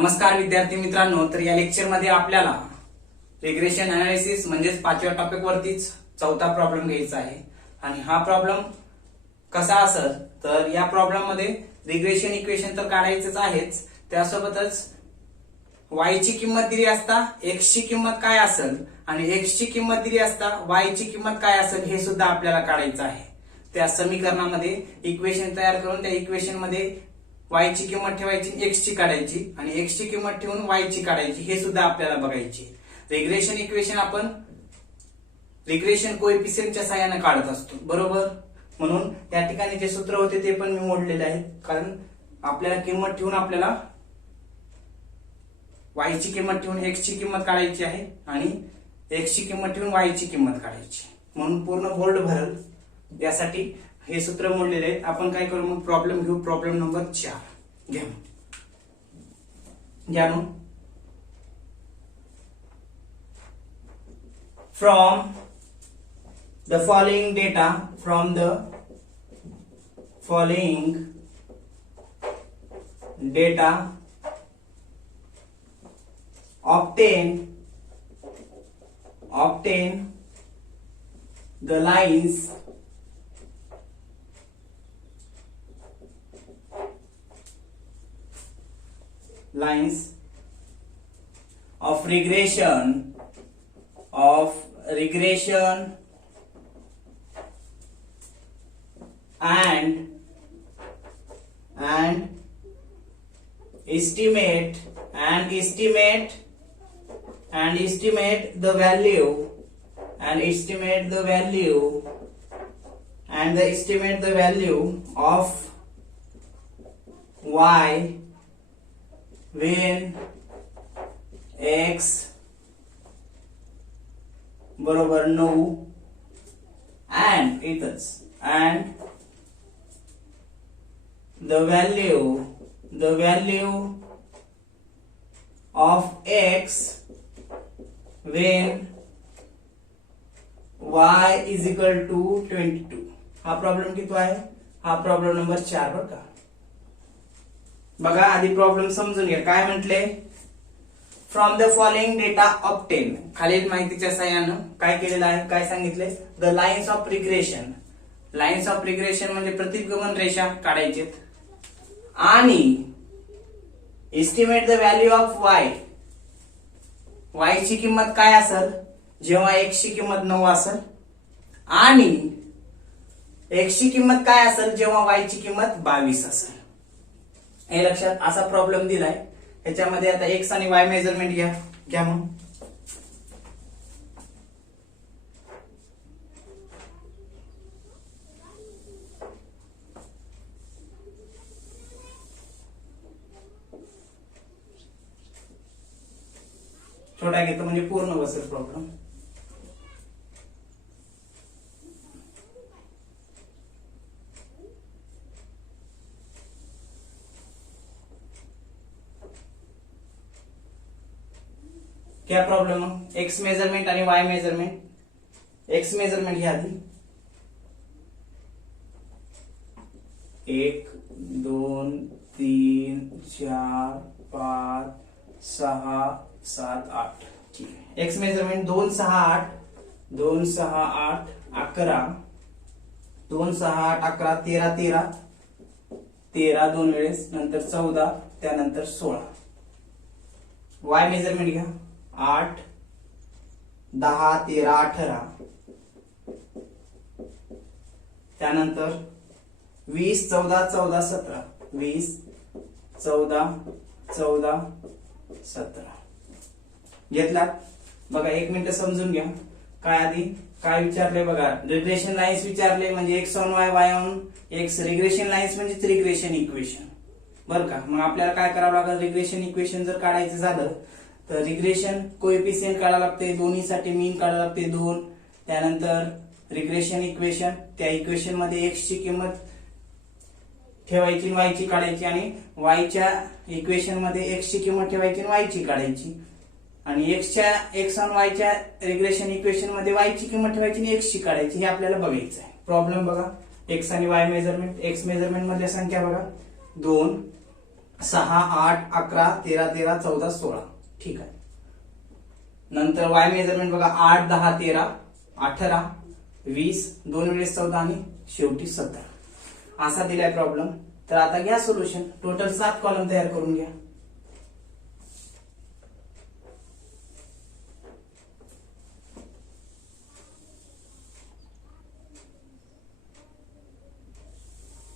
नमस्कार विद्यार्थी मित्रांनो, तर या लेक्चर मध्ये आपल्याला रिग्रेशन अनालिसिस म्हणजेच 5व्या टॉपिक वरतीच चौथा प्रॉब्लेम घ्यायचा आहे. आणि हा प्रॉब्लेम कसा असेल तर या प्रॉब्लेम मध्ये रिग्रेशन इक्वेशन तर काढायचंच आहेच, त्यासोबतच y ची किंमत दिली असता x ची किंमत काय असेल आणि x ची किंमत दिली असता y ची किंमत काय असेल हे सुद्धा आपल्याला काढायचं आहे. त्या समीकरणामध्ये इक्वेशन तयार करून त्या इक्वेशन मध्ये y ची किंमत ठेवायची, x ची काढायची आणि x ची किंमत ठेवून y ची काढायची, हे सुद्धा आपल्याला बघायची. रिग्रेशन इक्वेशन आपण रिग्रेशन कोएफिशियंटच्या सहाय्याने काढत असतो, बरोबर. म्हणून या ठिकाणी जे सूत्र होते ते पण मी मोडलेले आहेत, कारण आपल्याला किंमत ठेवून आपल्याला y ची किंमत ठेवून x ची किंमत काढायची आहे आणि x ची किंमत ठेवून y ची किंमत काढायची. म्हणून पूर्ण बोल्ड भरल, यासाठी हे सूत्र मोडलेले आहेत. आपण काय करू मग, प्रॉब्लेम घेऊ. प्रॉब्लेम नंबर 4 घ्या मग. From the following data, from the following data obtain the lines of regression and estimate the value of y when x बरोबर 9 and the value of x when y is equal to 22. हा problem किती आहे? हा problem number 4 बरं का. बघा आधी problem समजून घ्या. काय म्हटले? From the following data obtain, खालील माहितीच्या सहाय्याने काय केलेलं आहे, काय सांगितले? The lines of regression. Lines of regression म्हणजे प्रतिगमन रेषा काढायचेत आणि estimate the value of y ची किंमत काय असेल जेव्हा x ची किंमत 9 असेल आणि x ची किंमत काय असेल जेव्हा y ची किंमत 22 असेल. हे लक्षात, असा प्रॉब्लेम दिलाय. याच्यामध्ये आता x आणि y मेजरमेंट घ्या मग. छोटा घेतो म्हणजे पूर्ण बसेल प्रॉब्लेम. क्या प्रॉब्लेम? एक्स मेजरमेंट आणि वाय मेजरमेंट. एक्स मेजरमेंट घ्या आधी. 1 2 3 4 5 6 7 8. ठीक आहे. एक्स मेजरमेंट 2 6 8 2 6 8 11 2 6 8 11 13 13 13 दोन वेळेस, नंतर 14, त्यानंतर 16. वाय मेजरमेंट घ्या. 8 10 13 18 त्यानंतर 20 14 14 17 20 14 14 17 घेतला. बघा 1 मिनिट समजून घ्या. काय आधी काय विचारले बघा, रिग्रेशन लाईन्स विचारले म्हणजे x on y, y on x. Regression lines म्हणजे रिग्रेशन इक्वेशन, बरं का. मग आपल्याला काय करावं लागेल, रिग्रेशन इक्वेशन जर काढायचं झालं तर रिग्रेशन कोएफिशियंट काढायला लागते, दोन्हीसाठी मीन काढायला लागते 2. त्यानंतर रिग्रेशन इक्वेशन, त्या इक्वेशन मध्ये x ची किंमत ठेवायची, y ची काढायची आणि y च्या इक्वेशन मध्ये x ची किंमत ठेवायची आणि y ची काढायची. आणि x ऑन y च्या रिग्रेशन इक्वेशन मध्ये y ची किंमत ठेवायची आणि x ची काढायची, हे आपल्याला बघायचं आहे. प्रॉब्लेम बघा, x आणि y मेजरमेंट. x मेजरमेंट मधल्या संख्या बघा 2, 6 8 11 13 13 14 16 ठीक आहे. नंतर वाय मेजरमेंट बघा 8 10 13 18 20 2 वेळेस 14 आणि शेवटी 17 असा दिलाय प्रॉब्लेम. तर आता घ्या सोल्युशन. टोटल 7 कॉलम तयार करून घ्या.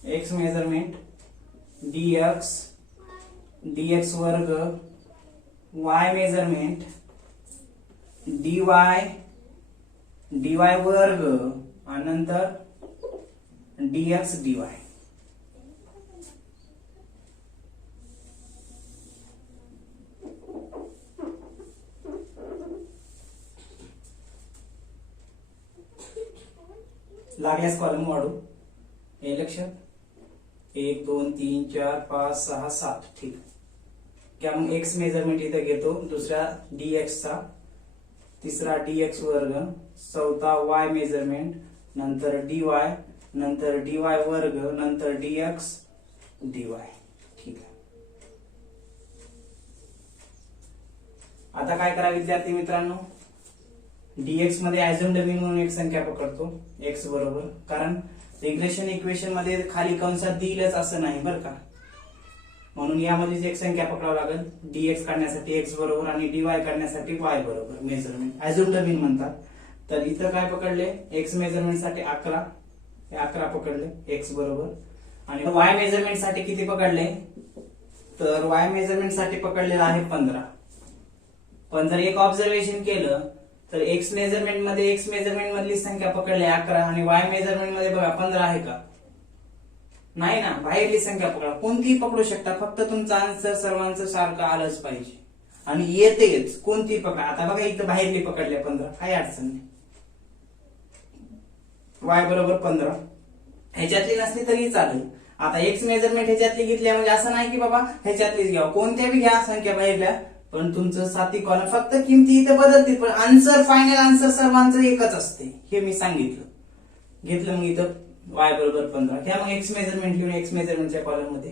एक्स मेजरमेंट dx वर्ग, वाय मेजरमेंट dy वर्ग आणि नंतर dx dy. लागल्यास कॉलम वाढू. हे लक्षात 1 2 3 4 5 6 7 ठीक. क्या मग एक्स मेजरमेंट इथं घेतो, दुसरा dx चा, तिसरा dx वर्ग, चौथा y मेजरमेंट, नंतर dy, नंतर dy वर्ग, नंतर dx dy ठीक आहे. आता काय करा विद्यार्थी मित्रांनो, dx मध्ये ऍझ्युम्ड मीन म्हणून एक संख्या पकडतो x बरोबर, कारण रिग्रेशन इक्वेशन मध्ये खाली कंसात दिलंच असं नाही बरं का, म्हणून यामध्ये एक संख्या पकडावं लागेल. dx काढण्यासाठी x बरोबर आणि dy काढण्यासाठी y बरोबर मेजरमेंट ऍझ्युम्ड मीन म्हणतात. तर इथं काय पकडले, x मेजरमेंट साठी 11, हे 11 पकडले x बरोबर, आणि y मेजरमेंट साठी किती पकडले, तर y मेजरमेंट साठी पकडलेला आहे 15. पण जर एक ऑब्झर्वेशन केलं तर एक्स मेजरमेंट मध्ये एक्स मेजरमेंट मधली संख्या पकडली 11 आणि वाय मेजरमेंट मध्ये बघा 15 आहे का, नाही ना, बाहेरली संख्या पकडा, कोणतीही पकडू शकता, फक्त तुमचा आन्सर सर्वांचं सारखं आलंच पाहिजे आणि येतेच, कोणतीही पकडा. आता बघा इथं बाहेरली पकडल्या 15, काही अडचण नाही. वाय बरोबर 15 ह्याच्यातली नसली तरी चालेल. आता एक्स मेजरमेंट ह्याच्यातली घेतल्या म्हणजे असं नाही की बाबा ह्याच्यातलीच घ्या, कोणत्या बी घ्या संख्या बाहेरल्या, पण तुमचं 7 कॉलम फक्त किमती इथं बदलतील, पण आन्सर फायनल आन्सर सर्वांचं एकच असते, हे मी सांगितलं. घेतलं मग इथं y बरोबर 15 घ्या. मग एक्स मेजरमेंट लिहून एक्स मेजरमेंटच्या कॉलम मध्ये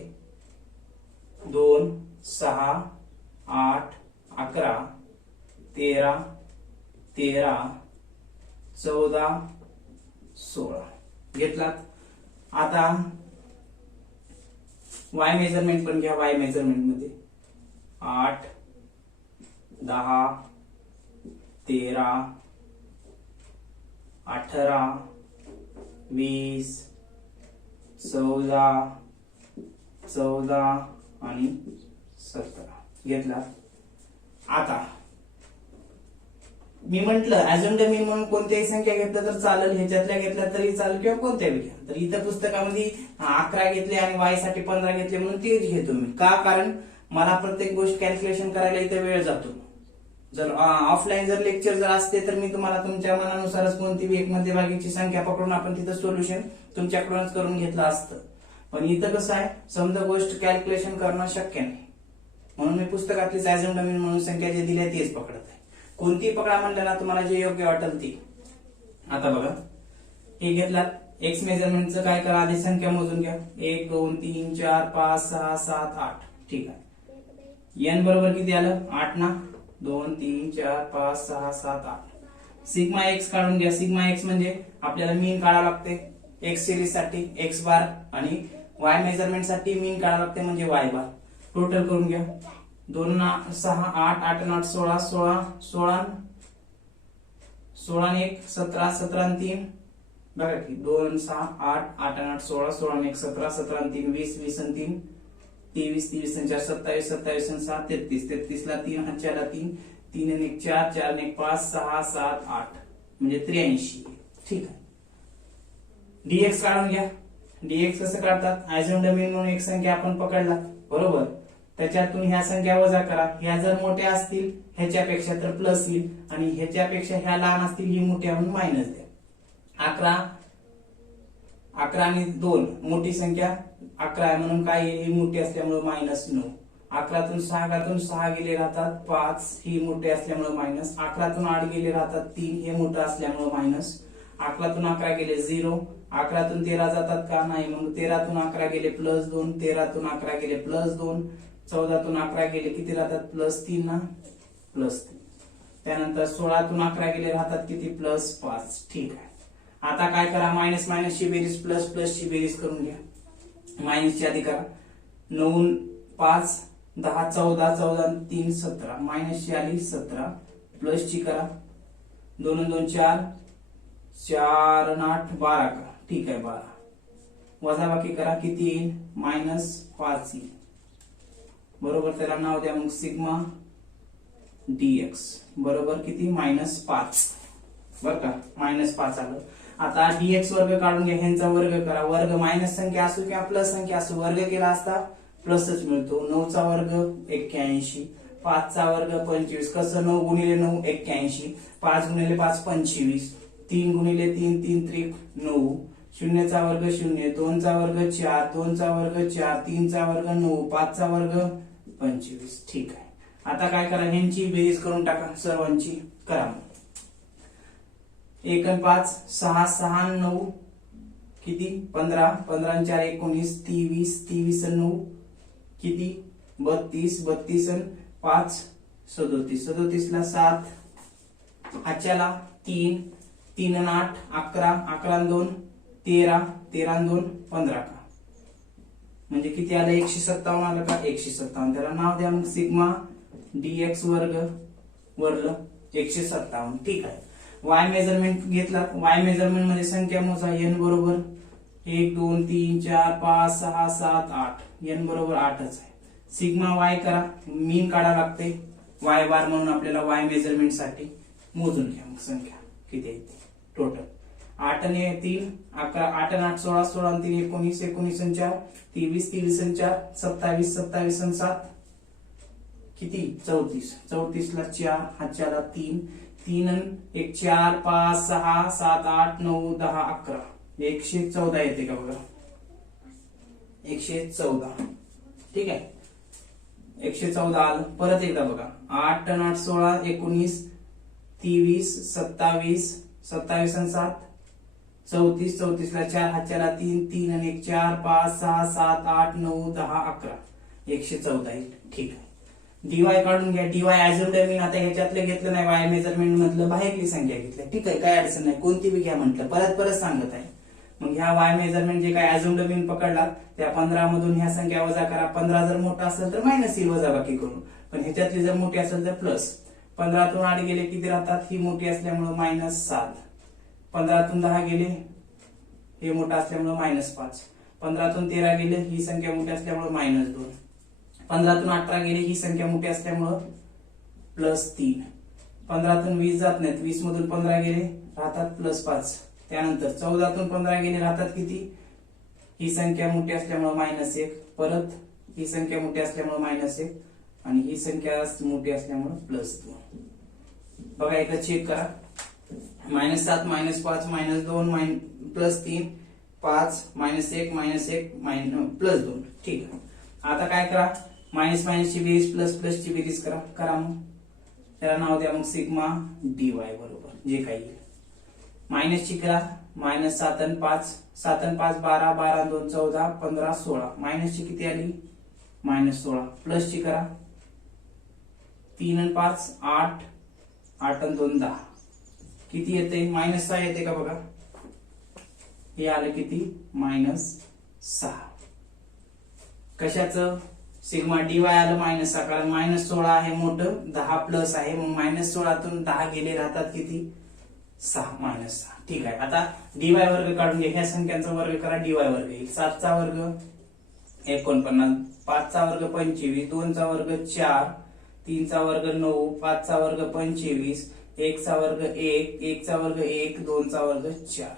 2 6 8 11 13 13 14 16 घेतलात. आता y मेजरमेंट पण घ्या. y मेजरमेंट मध्ये 8 10 13 18 20 14 14 आणि 17 घेतला. आता मी म्हंटल ऍझ्युम्ड मीन म्हणून कोणत्याही संख्या घेतलं तर चालेल, ह्याच्यातल्या घेतल्या तरी चालेल किंवा कोणत्याही घ्या. तर इथं पुस्तकामध्ये 11 घेतले आणि y साठी 15 घेतले म्हणून तेच घेतो मी. का, कारण मला प्रत्येक गोष्ट कॅल्क्युलेशन करायला इथे वेळ जातो. जर ऑफलाईन जर लेक्चर जर असते तर मी तुम्हाला तुमच्या मनानुसारच कोणती बी एक मध्यभागीची संख्या पकडून आपण तिथं सोल्युशन तुमच्याकडूनच करून घेतलं असतं. पण इथं कसं आहे, समजा गोष्ट कॅल्क्युलेशन करणं शक्य नाही, म्हणून मी पुस्तकातलीच ऍझ्युम्ड मीन म्हणून संख्या जे दिल्या तेच पकडत आहे. कोणतीही पकडा म्हणलं ना तुम्हाला जे योग्य वाटेल ती. आता बघा हे घेतलात, एक्स मेजरमेंटचं काय करा, आधी संख्या मोजून घ्या. 1 2 3 4 5 6 7 8 ठीक आहे. n बरोबर किती आलं, 8 ना, 2 3 4 5 6 7 8. सिग्मा एक्स काढून घ्या. सिग्मा एक्स म्हणजे आपल्याला मीन काढावं लागते एक्स सिरीज साठी एक्स बार, आणि वाय मेजरमेंट साठी मीन काढावं लागते म्हणजे वाय बार. टोटल करून घ्या. 2 6 8 8 8 16 16 16 16 1 17 17 3 बघा की 2 6 8 8 8 16 16 1 17 17 3 20 20 3 23 23 4 27 27 7 33 33 ला 3 4 ला 3 3 1 4 4 1 5 6 7 8 म्हणजे 83 ठीक आहे. dx काढून घ्या. dx कसं काढतात, ऍझ्युम्ड मीन म्हणून एक संख्या आपण पकडला बरोबर, त्याच्यातून ह्या संख्या वजा करा. ह्या जर मोठ्या असतील ह्याच्यापेक्षा तर प्लस येईल, आणि ह्याच्यापेक्षा ह्या लहान असतील ही मोठ्या म्हणून मायनस द्या. 11 आणि 2 मोठी संख्या 11 आहे म्हणून काय, ही मोठी असल्यामुळे -9. 11तून 6 गेले राहतात 5, ही मोठी असल्यामुळे -. 11तून 8 गेले राहतात 3, हे मोठं असल्यामुळे -. 11तून 11 गेले 0, 11तून 13 जातात का? नाही. मग 13तून 11 गेले +2, 13तून 11 गेले +2, 14तून 11 गेले किती राहतात? +3 ना, +3. त्यानंतर 16तून 11 गेले राहतात किती? +5. ठीक आहे. आता काय करा, मायनस मायनसची बेरीज प्लस प्लसची बेरीज करून घ्या. मायनसची आधी करा. 9 5 10 14 14 3 17, मायनसची आली 17, प्लसची करा. 2 2 4 4 आणि 8 12 का? ठीक आहे 12. वजाबाकी करा, किती येईल? -5 येईल. बरोबर. त्याला नाव द्या मग सिग्मा dx बरोबर किती? -5. बर का, -5 आलं. आता dx वर्ग काढून घ्या, ह्यांचा वर्ग करा. वर्ग मायनस संख्या असो किंवा प्लस संख्या असो, वर्ग केला असता प्लसच मिळतो. 9 चा वर्ग 81, 5 चा वर्ग 25. कसं? 9 गुणिले 9 81, 5 गुणिले 5 25, 3 गुणिले 3 3 त्रिक 9, 0 चा वर्ग 0, 2 चा वर्ग 4, 2 चा वर्ग 4, 3 चा वर्ग 9, 5 चा वर्ग 25. ठीक आहे. आता काय करा, ह्यांची बेरीज करून टाका, सर्वांची करा. 1 आणि 5 6 6 आणि 9 किती? 15, 15 आणि 4 19, 23, 23 आणि 9 किती? 32, 32 आणि 5 37, 37 ला 7, हाच्याला 3, 3 आणि 8 11, 11 आणि 2 13, 13 आणि 2 15 का? म्हणजे किती आलं? 157 आलं का? 157. त्याला नाव द्या मग सिग्मा dx वर्ग वरलं 157. ठीक आहे. y मेजरमेंट घेतला. y मेजरमेंट मध्ये संख्या मोजा. n बरोबर 1 2 3 4 5 6 7 8, n बरोबर 8च आहे. सिग्मा y करा, मीन काढा लागते y बार म्हणून आपल्याला y मेजरमेंट साठी. मोजून घ्या मग संख्या किती आहे ती टोटल. 8 आणि 3 11, 8 आणि 8 16, 16 आणि 3 19, 19 आणि 4 23, 23 आणि 4 27, 27 आणि 7 किती? 34, 34 ला 4, हाच्याला 3, 3 आणि 1 4 5 6 7 8 9 10 11, 114 येते का बघा? 114. ठीक आहे. 114 आलं. परत एकदा बघा, 8 आणि 8 16 19 23 27, 27 आणि 7 34, 34 ला 4, हाच्याला 3, 3 आणि 1 4 5 6 7 8 9 10 11, 114 येईल. ठीक आहे. डीवाय काढून घ्या. डीवाय अजून मी आता ह्याच्यातलं घेतलं नाही, वाय मेजरमेंट मधलं बाहेरली संख्या घेतली. ठीक आहे, काय अडचण नाही, कोणती बी घ्या म्हटलं, परत परत सांगत आहे. मग ह्या वाय मेजरमेंट जे काय अजून मी पकडला त्या 15 मधून ह्या संख्या वजा करा. 15 जर मोठा असेल तर मायनस येईल वजाबाकी करून, पण ह्याच्यातली जर मोठी असेल तर प्लस. 15तून 8 गेले किती राहतात? ही मोठी असल्यामुळे -7. 15तून 10 गेले हे मोठा असल्यामुळे -5. 15तून 13 गेले ही संख्या मोठी असल्यामुळे -2. 15तून 18 गेले ही संख्या मोठी असल्यामुळं +3. 15तून 20 जात नाहीत, 20 मधून 15 गेले राहतात +5. त्यानंतर 14तून 15 गेले राहतात किती? ही संख्या मोठी असल्यामुळे -1. परत ही संख्या मोठी असल्यामुळे -1 आणि ही संख्या मोठी असल्यामुळे +2. बघा एकदा चेक करा. -7 -5 -2 +3 5 -1 -1 +2. ठीक आहे. आता काय करा, मायनस मायनसची बेरीज प्लस प्लसची बेरीज करा मग. त्याला नाव द्या मग सिग्मा dy बरोबर जे काही येईल. मायनसची करा. -7 आणि 5, 7 आणि 5 12, 12 आणि 2 14, 15 16, मायनसची किती आली? -16. प्लसची करा. 3 आणि 5 8, 8 आणि 2 10, किती येते? -6 येते का बघा? हे आलं किती? -6. कशाचं? सिग्मा dy आलं -6, कारण -16 आहे मोठं, 10 प्लस आहे, मग -16तून 10 गेले राहतात किती? 6 -6. ठीक आहे. आता dy वर्ग काढून घ्या. ह्या संख्यांचा वर्ग करा, dy वर्ग येईल. 7 चा वर्ग 49, 5 चा वर्ग 25, 2 चा वर्ग 4, 3 चा वर्ग 9, 5 चा वर्ग 25, 1 चा वर्ग 1, 1 चा वर्ग 1, 2 चा वर्ग 4.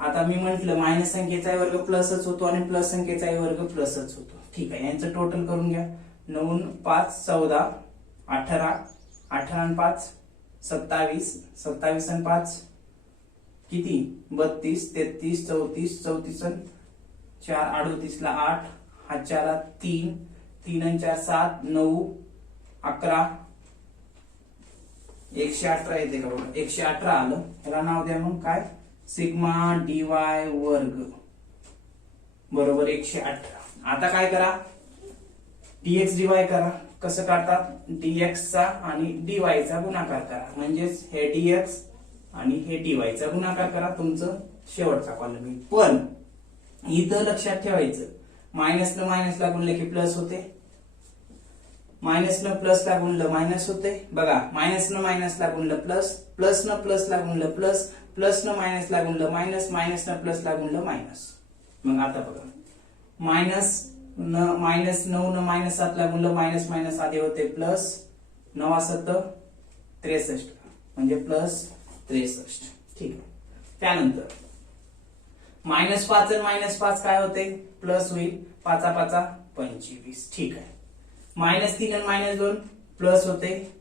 आता मी म्हंटल मायनस संख्येचा वर्ग प्लसच होतो आणि प्लस संख्येचा वर्ग प्लसच होतो. ठीक आहे. यांचं टोटल करून घ्या. 9 5 14, 18, 18 आणि 5 27, 27 आणि 5 किती? 32, 33, 34, 34 आणि 4 38 ला 8, हाच्याला 3, 3 आणि 4 7, 9 11, 118 येते का बघा? 118 आलं. त्याला नाव द्या मग काय? सिग्मा dy वर्ग बरोबर 118. आता काय करा, dx dy करा. कसं करतात, dx चा आणि dy चा गुणाकार करा, म्हणजेच हे dx आणि हे dy चा गुणाकार करा, तुमचं शेवटचा कॉलम येईल. पण इथं लक्षात ठेवायचं, मायनस न मायनस ला गुणले की प्लस होते, मायनस न प्लस ला गुणलं मायनस होते. बघा, मायनस न मायनस ला गुणलं प्लस, प्लस न प्लस ला गुणलं प्लस, प्लस न मायनस ला गुणलं मायनस, मायनस न प्लस ला गुणलं मायनस. मग आता बघा, मायनस 9 न मायनस 7 ला गुणलं मायनस मायनस आधी होते प्लस, 9 7 63 म्हणजे प्लस 63. ठीक आहे. त्यानंतर -5 आणि -5 काय होते, प्लस होईल, 5 5 25. ठीक आहे. -3 आणि -2 प्लस होते,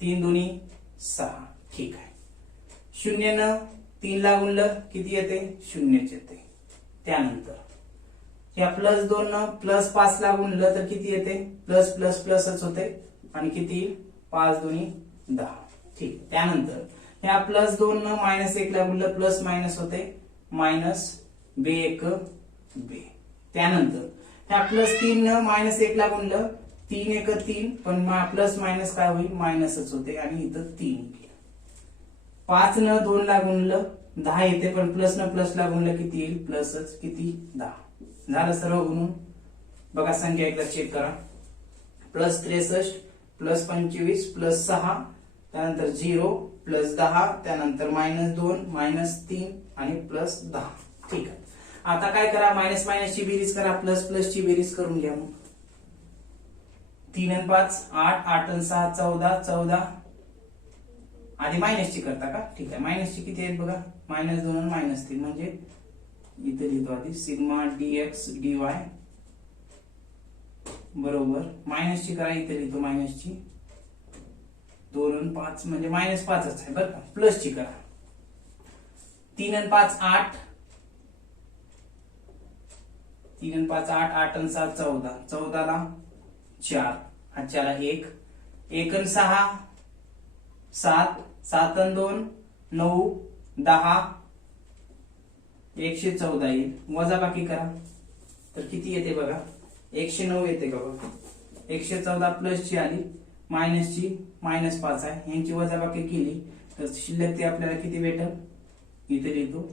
3 2 6. ठीक आहे. 0 न 3 ला गुणलं किती येते, 0 येते. त्यानंतर या +2 न +5 ला गुणलं तर किती येते, प्लस प्लस प्लसच होते आणि किती, 5 2 10. ठीक. त्यानंतर ह्या +2 न -1 ला गुणलं प्लस मायनस होते, मायनस b1 b. त्यानंतर ह्या +3 न -1 ला गुणलं 3 1 3, पण प्लस मायनस काय होईल, मायनसच होते आणि इथं 3. 5 न 2 ला गुणलं 10 येते, पण प्लस न प्लस ला गुणलं किती येईल, प्लसच, किती, 10. झालं सर्व गुणून. बघा संख्या एकदा चेक करा, +63 +25 +6, त्यानंतर 0 +10, त्यानंतर -2 -3 आणि +10. ठीक आहे. आता काय करा, मायनस मायनस ची बेरीज करा, प्लस प्लस ची बेरीज करून घ्या. मग 3 आणि 5 8, 8 आणि 6 14, 14. आधी मायनस ची करता का, ठीक आहे. मायनस ची किती आहेत बघा, -2 आणि -3, म्हणजे इथे लिहितो आधी, सिग्मा dx dy बरोबर, मायनस ची करा, इथे लिहितो मायनस ची, 2 आणि 5 म्हणजे -5च आहे बरं का. प्लस ची करा, 3 आणि 5 8, 3 आणि 5 8, 8 आणि 7 14, 14 ला 4, 8 ला 1, 1 आणि 6 7, 7 आणि 2 9, 10, 114 येईल. वजा बाकी करा तर किती येते बघा, 109 येते का बघा. 114 प्लस ची आली, मायनस ची -5 आहे, यांची वजा बाकी केली तर शिल्लक ते आपल्याला किती भेटेल, इथे लिहितो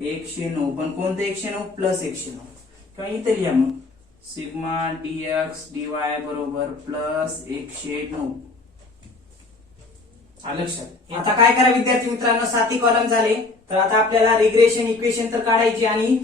109. पण कोणतं 109, प्लस 109. किंवा इथे लिहा मग, सिग्मा dx dy बरोबर प्लस 109. लक्षात. आता काय करा विद्यार्थी मित्रांनो, 7 कॉलम झाले. तर आता आपल्याला रिग्रेशन इक्वेशन तर काढायची आणि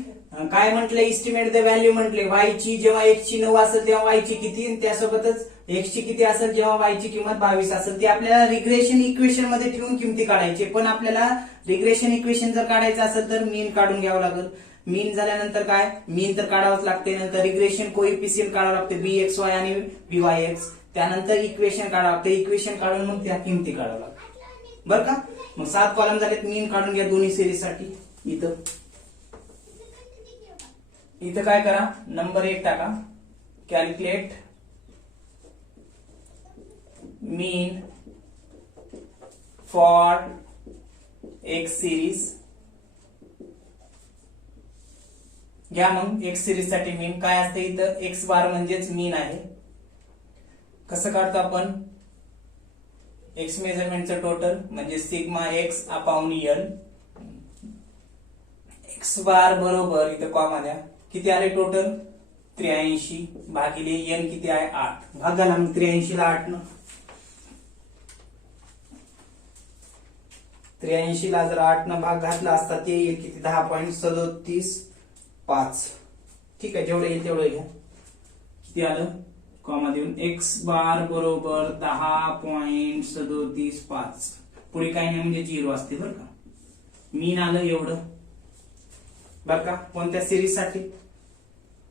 काय म्हटले, इस्टिमेट द व्हॅल्यू म्हटले, y ची जेव्हा x ची 9 असेल तेव्हा y ची किती, आणि त्यासोबतच x ची किती असेल जेव्हा y ची किंमत 22 असेल. ती आपल्याला रिग्रेशन इक्वेशन मध्ये ठेवून किमती काढायची. पण आपल्याला रिग्रेशन इक्वेशन जर काढायचं असेल तर मीन काढून घ्यावं लागेल. मीन झाल्यानंतर काय, मीन तर काढावंच लागते. नंतर रिग्रेशन कोएफिशियंट काढावं लागते, bxy आणि byx. त्यानंतर इक्वेशन काढावं लागते, इक्वेशन काढून मग त्या किमती काढावं लागतात बरं का. मग 7 कॉलम झालेत, मीन काढून घ्या दोन्ही सिरीज साठी. इथं काय करा, नंबर 1 टाका, calculate mean for x series. घ्या मग एक्स सिरीज साठी मीन काय असते, इथं एक्स बार म्हणजेच मीन आहे. कसं काढतो आपण, एक्स मेजरमेंटचं टोटल म्हणजे sigma X upon N. X bar बरोबर, इथं कॉमा द्या, किती आले टोटल 83 भागिले एन किती आहे 8. भाग झाला मग 83 ला 8 न, 83 ला जर 8 न भाग घातला असता ते येईल किती, 10.375. ठीक आहे, जेवढं येईल तेवढं घ्या. किती आलं, कॉमा देऊन एक्स बार बरोबर 10.375. पुढे काही नाही म्हणजे 0 असते बरं का. मीन आलं एवढं बरं का. कोणत्या सिरीज साठी,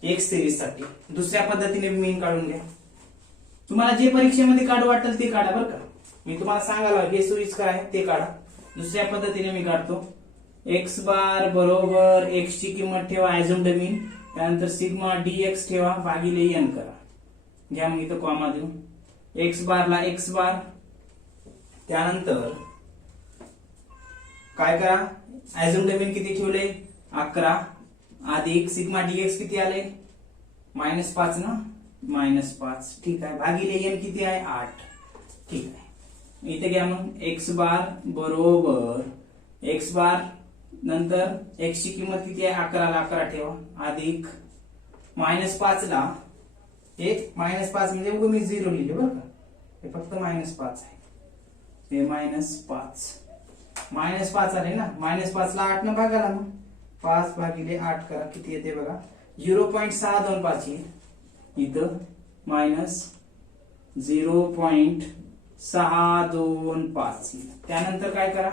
एक्स सिरीज साठी. दुसऱ्या पद्धतीने मीन काढून घ्या, तुम्हाला जे परीक्षेमध्ये काढू वाटेल ते काढा बरं का. मी तुम्हाला सांगायला हे सुईच काय ते काढा. दुसऱ्या पद्धतीने मी काढतो, एक्स बार बरोबर एक्स ची किंमत ठेवा ऍझ्युम्ड मीन, त्यानंतर सिग्मा dx ठेवा भागिले एन करा. घ्या मग इथं कॉमा देऊन, एक्स बार ला एक्स बार, त्यानंतर काय करा, ऍझ्युम्ड मीन किती ठेवले 11 अधिक सिग्मा डीएक्स किती आले -5 ना, -5 ठीक आहे, भागिले एन किती आहे 8 ठीक आहे. इथे घ्या मग एक्स बार बरोबर एक्स बार नंतर एक्स ची किंमत किती आहे 11 ला 11 ठेवा अधिक -5 ला हे -5 म्हणजे उगा मी 0 लिहिले बरं का, हे फक्त -5 आहे, हे -5 आले ना, -5 ला 8 न भागाला मग 5 भागिले 8 करा किती येते बघा 0.625 येईल, इथं -0.625 येईल. त्यानंतर काय करा,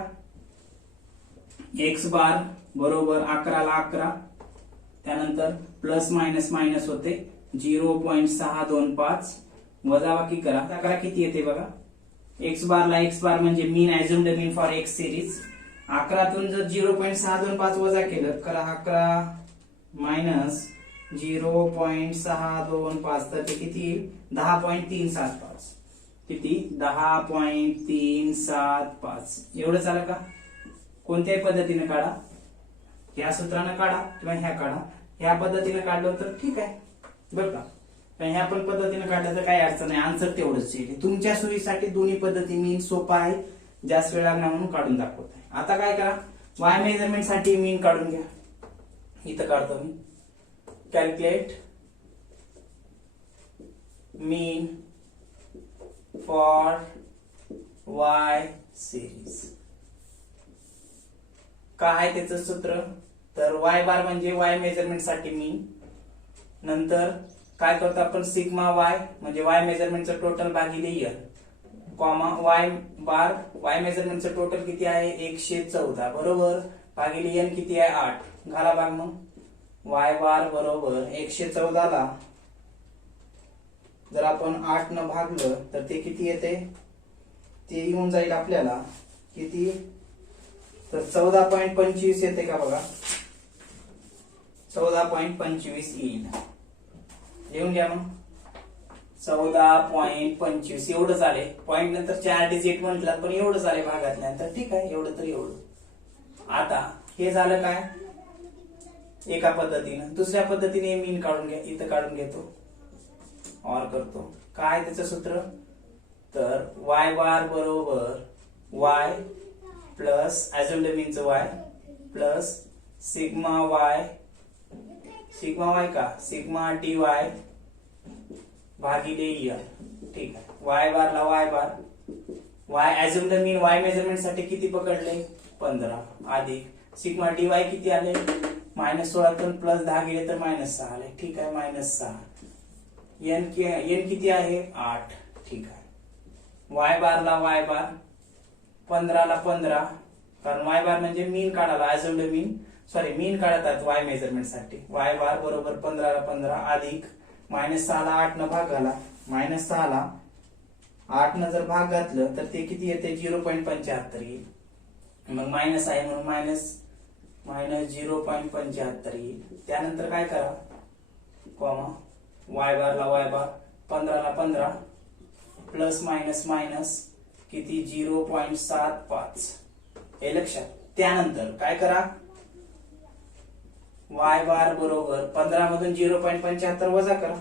एक्स बार बरोबर 11 ला 11 त्यानंतर प्लस मायनस मायनस होते 0.625 वजाबाकी करा, आता करा किती येते बघा, एक्स बार ला एक्स बार म्हणजे मीन ऍझ्युम्ड मीन फॉर एक्स सिरीज 11 तून जर 0.625 वजा केलं करा 11 मायनस 0.625 तर ते किती येईल 10.375 किती 10.375 एवढं चालेल का, कोणत्याही पद्धतीने काढा, ह्या सूत्रानं काढा किंवा ह्या काढा, ह्या पद्धतीने काढलं तर ठीक आहे बरं का, पण ह्या पण पद्धतीने काढलं तर काही अडचण नाही, आन्सर तेवढंच येईल. तुमच्या सोयीसाठी दोन्ही पद्धती मीन सोपा आहे, जास्त वेळ लागणार म्हणून काढून दाखवत आहे. आता काय करा, वाय मेजरमेंट साठी मीन काढून घ्या, इथं काढतो मी, calculate mean for Y series. काय आहे त्याचं सूत्र, तर वाय बार म्हणजे वाय मेजरमेंट साठी मीन, नंतर काय करतो आपण सिग्मा वाय म्हणजे वाय मेजरमेंटचं टोटल भागिले N, comma y bar Y मेजरमेंटचं total किती आहे 114 बरोबर भागिले एन किती आहे 8 घाला भाग, मग वाय बार बरोबर 114 ला जर आपण 8 न भागलं तर ते किती येते, ते येऊन जाईल आपल्याला किती, तर 14.25 येते का बघा, 14.25 येईल, लिहून घ्या मग 14.25 एवढंच आले, पॉइंट नंतर 4 डिजिट म्हटलं पण एवढंच आले भागातल्यानंतर ठीक आहे, एवढं तर एवढं. आता हे झालं काय एका पद्धतीनं, दुसऱ्या पद्धतीने मीन काढून घ्या, इथं काढून घेतो और करतो, काय त्याचं सूत्र, तर वाय बार बरोबर वाय प्लस ऍझ्युम्ड मीनचं वाय प्लस सिग्मा वाय का सिग्मा डी वाय भागिले एन ठीक आहे, वाय बार ला Y bar Y assumed mean Y measurement साठी किती पकडले 15 अधिक सिग्मा डी वाय किती आले -16 तून प्लस 10 गेले तर -6 आले ठीक आहे, -6 एन किती आहे 8 ठीक आहे, वाय बार ला वाय बार 15 ला 15 कारण वाय बार म्हणजे मीन काढायला ऍझ्युम्ड मीन मीन काढतात वाय मेजरमेंट साठी, वाय बार बरोबर 15 ला 15 अधिक -6 ला 8 न भाग घाला, -6 ला 8 न जर भाग घातलं तर ते किती येते 0.75 येईल, मग मायनस आहे म्हणून -0.75 येईल. त्यानंतर काय करा कॉमा वाय बार ला वाय बार 15 ला 15 प्लस मायनस मायनस किती 0.75 हे लक्षात. त्यानंतर काय करा वाय बार बरोबर 15 मधून 0.75 वजा करा,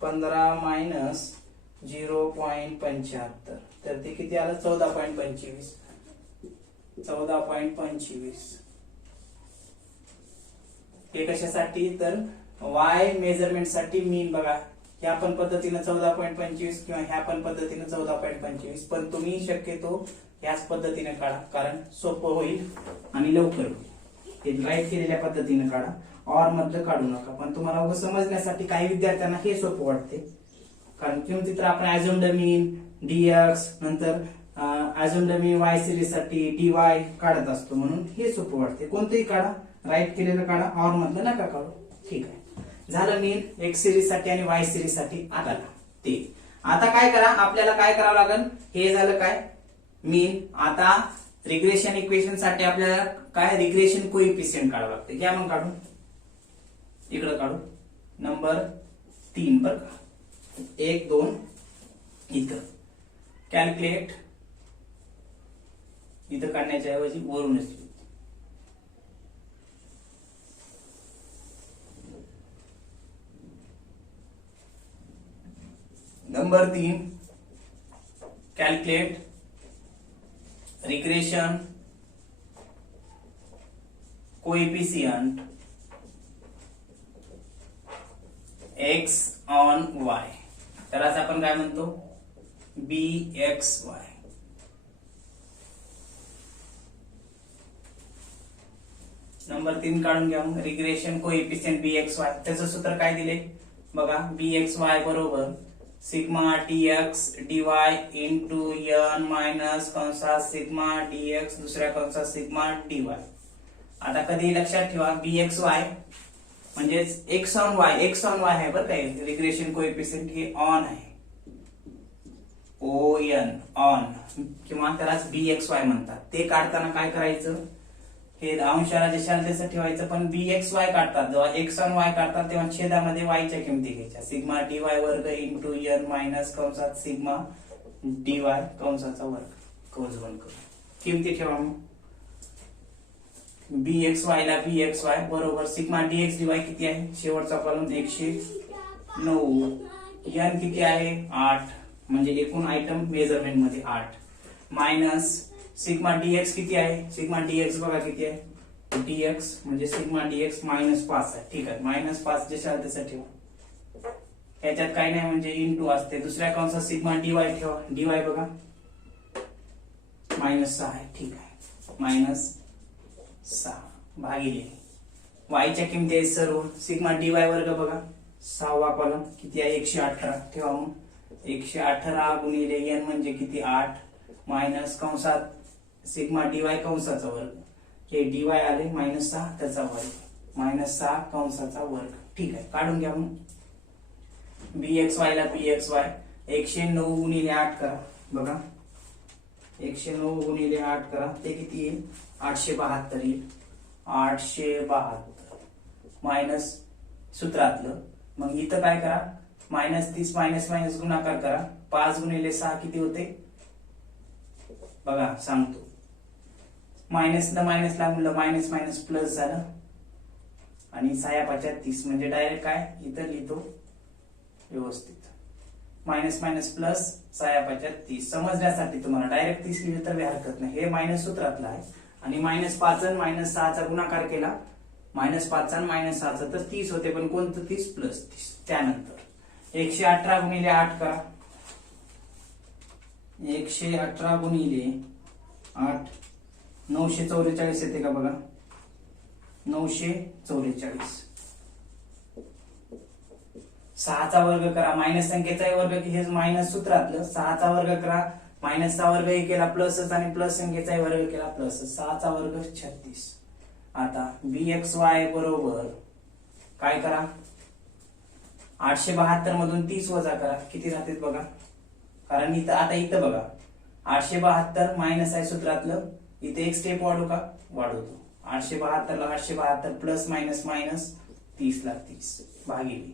15 मायनस 0.75 तर ते किती आलं 14.25 हे कशासाठी तर वाय मेजरमेंट साठी मीन बघा, ह्या पण पद्धतीने 14.25 किंवा ह्या पण पद्धतीने 14.25 पण तुम्ही शक्यतो याच पद्धतीने काढा कारण सोपं होईल आणि लवकर होईल, ते राईट केलेल्या पद्धतीने काढा, और मधलं काढू नका. पण तुम्हाला उगाच समजण्यासाठी काही विद्यार्थ्यांना हे सोपं वाटते कारण किंवा तर आपण ऍझ्युम्ड मीन डीएक्स नंतर ऍझ्युम्ड मीन वाय सिरीज साठी डीवाय काढत असतो म्हणून हे सोपं वाटते, कोणतेही काढा, राईट केलेलं काढा, और मधलं नका काढू ठीक आहे. झालं मीन एक्स सिरीज साठी आणि वाय सिरीज साठी आता ते. आता काय करा आपल्याला काय करावं लागेल, हे झालं काय मीन. आता रिग्रेशन इक्वेशन साठी आपल्याला काय रिग्रेशन कोइफिशियंट काढावं लागतं, घ्या मग काढून, इकडे काढू नंबर 3 बर का 1 2 इथं कॅल्क्युलेट इथं काढण्याच्या ऐवजी वरूनच लिहू. Number 3, calculate regression coefficient x on y. त्यालाच आपण काय म्हणतो, bxy. नंबर 3 काढून घ्या मग. Regression coefficient bxy. त्याचं सूत्र काय दिले बघा. bxy बरोबर sigma dx dy into n minus कंसात सिग्मा dx दुसऱ्या कंसात सिग्मा dy. आता कधी लक्षात ठेवा, bxy म्हणजेच x ऑन y आहे बरं काय. रिग्रेशन कोएफिशिएंट हे ऑन आहे, on ऑन, किंवा त्यालाच bxy म्हणतात. ते काढताना काय करायचं, हे अंशाला जशाला तसं ठेवायचं. पण bxy काढतात, जेव्हा x ऑन y काढतात तेव्हा छेदामध्ये y च्या किमती घ्यायच्या. सिग्मा dy वर्ग इंटू n मायनस कंसात सिग्मा dy कंसाचा वर्ग कंस बंद करू. किमती ठेवा मग. bxy ला bxy बरोबर सिग्मा dx dy किती आहे, शेवटचा कॉलम 109. n किती आहे 8, म्हणजे एकूण आयटम मेजरमेंट मध्ये 8, मायनस सिग्मा dx किती आहे. सिग्मा dx बघा किती आहे, dx म्हणजे सिग्मा dx -5 आहे. ठीक आहे, -5 जशाला तसं ठेवा. याच्यात काही नाही म्हणजे इंटू असते. दुसऱ्या कंसात सिग्मा dy ठेवा. dy बघा -6 आहे. ठीक आहे, -6 भागिले y च्या किमती आहेत सर्व. सिग्मा dy वर्ग बघा 6वा कॉलम किती आहे 118. ठेवा मग. 118 गुणिले n म्हणजे किती 8, मायनस कंसात सिग्मा dy कंसाचा वर्ग. हे dy आले -6 त्याचा वर्ग, -6 कंसाचा वर्ग. ठीक आहे, काढून घ्या मग. bxy ला bxy 109 गुणिले 8 करा बघा. 109 गुणिले 8 करा, ते किती येईल 872 येईल. 872 मायनस सूत्रातलं. मग इथं काय करा, -30 मायनस गुणाकार करा. 5 गुणिले 6 किती होते बघा, सांगतो. मायनसला म्हणलं मायनस प्लस झालं, आणि 6×5 म्हणजे डायरेक्ट काय इथं लिहितो व्यवस्थित. मायनस प्लस 6×5 समजण्यासाठी तुम्हाला डायरेक्ट 30 लिहिलं तर हरकत नाही. हे मायनस सूत्रातलं आहे. आणि -5 आणि -6चा गुणाकार केला, -5 आणि -6चा तर 30 होते. पण कोणतं 30 प्लस 30. त्यानंतर 118 गुणिले 8 करा. 118 गुणिले 8 944 येते का बघा. 944. 6चा वर्ग करा. मायनस संख्येचा वर्ग की हे मायनस सूत्रातलं. 6चा वर्ग करा, -6 वर्ग केला प्लसच, आणि प्लस संख्येचा वर्ग केला प्लस. 6चा वर्ग 36. आता bxy बरोबर काय करा, 872 मधून 30 वजा करा. किती राहते बघा, कारण इथं बघा 872 मायनस आहे सूत्रातलं. इथे एक स्टेप वाढू का, वाढवतो. 872 ला 872 प्लस मायनस 30 ला 30 भागिले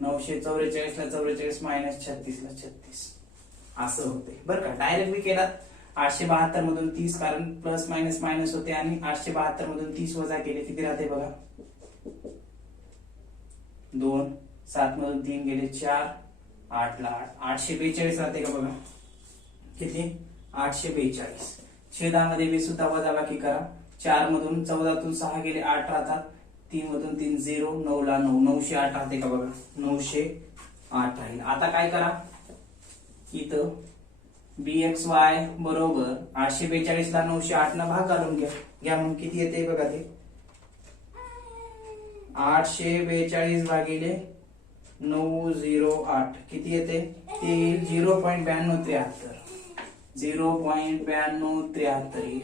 944 ला 44 मायनस 36 ला 36 असं होते बरं का. डायरेक्ट मी केलात 872 मधून 30, कारण प्लस मायनस होते, आणि 872 मधून 30 वजा केले किती राहते बघा 2. 7 मधून 3 गेले 4, 8 ला 8 842 राहते का बघा. किती 842. छेदामध्ये बी सुद्धा वजाबाकी करा. 4 मधून 14 तून 6 गेले 8 राहतात. 3 मधून 3 0, 9 ला 9 908 राहते का बघा. 908 राहील. आता काय करा, इथं bxy बरोबर 842 ला 908 न भाग घालून घ्या. मग किती येते बघा ते 842 भागिले 908 किती येते ते 0.9273. 0.9273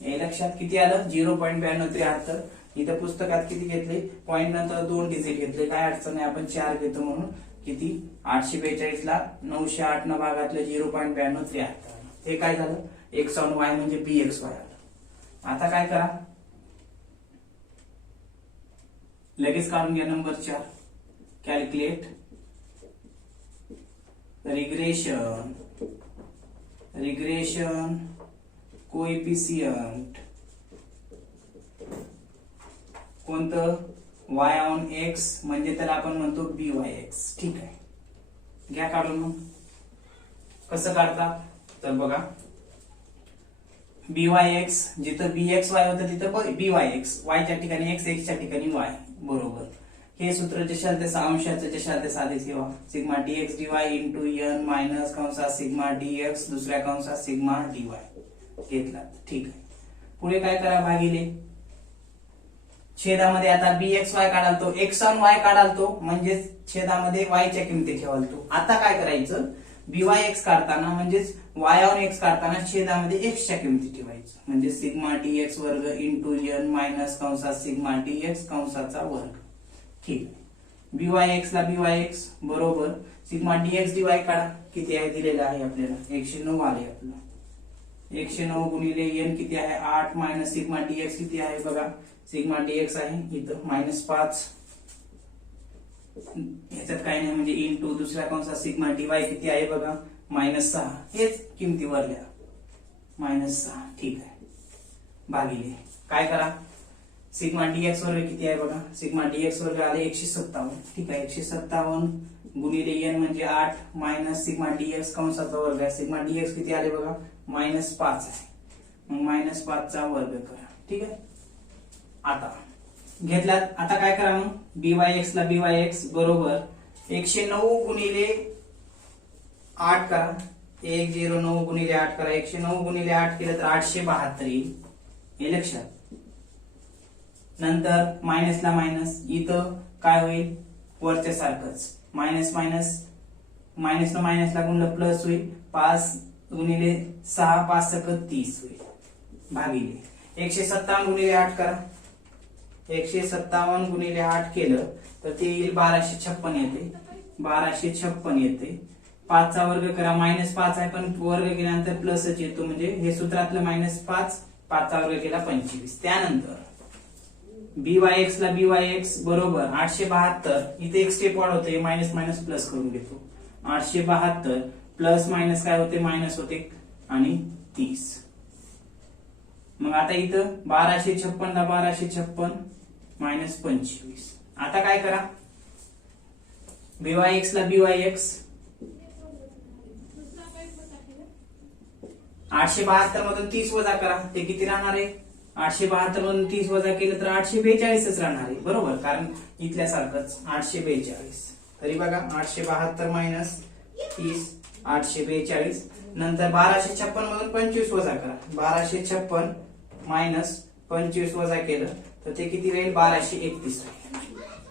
हे लक्षात किती आलं 0.9273. इथं पुस्तकात किती घेतले, पॉइंट नंतर 2 डिजिट घेतले, काय अडचण नाही, आपण 4 घेतो म्हणून. किती 842 ला 908 न भागातलं 0.9273. हे काय झालं x ऑन y म्हणजे bxy आलं. आता काय करा, लगेच काढून घ्या. नंबर 4 कॅल्क्युलेट रिग्रेशन कोएफिशियंट कोणतं y ऑन x म्हणजे त्याला आपण म्हणतो byx. ठीक आहे, घ्या काढून. मग कसं काढतात तर बघा, byx जिथं bxy होतं तिथं byx, y च्या ठिकाणी x, x च्या ठिकाणी y. बरोबर. हे सूत्र जशाल तसं अंशाचं जशाल तसं आधीच ठेवा. Sigma dx dy into n minus कंसात सिग्मा dx दुसऱ्या कंसात सिग्मा dy घेतला. ठीक आहे, पुढे काय करा, भागिले छेदामध्ये आता bxy काढालतो, x ऑन y काढालतो म्हणजे छेदामध्ये y च्या किमती ठेवालतो. आता काय करायचं, byx काढताना म्हणजेच y ऑन x काढताना छेदामध्ये x च्या किमती ठेवायचं म्हणजे सिग्मा dx वर्ग इंटू n मायनस कंसात सिग्मा dx कंसाचा वर्ग. ठीक आहे, byx ला byx बरोबर सिग्मा dx dy काढा. किती आहे दिलेलं आहे आपल्याला 109 आले. आपलं 109 गुणिले n किती आहे 8 मायनस सिग्मा dx किती आहे बघा, सिग्मा dx आहे इथं -5, याच्यात काही नाही म्हणजे इंटू दुसऱ्या कंसात सिग्मा dy किती आहे बघा -6. हेच किमती वरल्या -6. ठीक आहे, भागिले काय करा, सिग्मा dx वर्ग किती आहे बघा, सिग्मा dx वर्ग आले 157. ठीक आहे, 157 गुणिले n म्हणजे 8 मायनस सिग्मा dx कंसाचा वर्ग आहे. सिग्मा dx किती आले बघा -5 आहे. मग -5 चा वर्ग करा. ठीक आहे, आता घेतल्यात. आता काय करा मग, byx ला byx बरोबर 109 गुणिले 8 करा. 109 गुणिले 8 करा. 109 गुणिले 8 केलं तर 872 येईल. हे लक्षात. नंतर मायनसला मायनस, इथं काय होईल वरच्या सारखंच मायनस मायनस, मायनस न मायनसला गुणलं प्लस होईल. 5 गुणिले 6 5 सकत 30 होईल. भागिले 157 गुणिले 8 करा. 157 गुणिले 8 केलं तर ते येईल 1256 येते. 1256 येते. 5 चा वर्ग करा, -5 आहे पण वर्ग केल्यानंतर प्लसच येतो म्हणजे हे सूत्रातलं -5, 5 चा वर्ग केला 25. त्यानंतर byx ला byx बरोबर 872, इथे एक स्टेप वाढवते, मायनस मायनस प्लस करून घेतो. 872 प्लस मायनस काय होते, मायनस होते आणि 30. मग आता इथं 1256 ला 1256 -25. आता काय करा, byx ला byx 872 मधून 30 वजा करा, ते किती राहणार आहे, 872 मधून 30 वजा केलं तर 842च राहणार आहे. बरोबर, कारण इथल्या सारखंच 842. तरी बघा 872 मायनस 30 842. नंतर 1256 मधून 25 वजा करा. 1256 मायनस 25 वजा केलं तर ते किती राहील, 1231 राहील.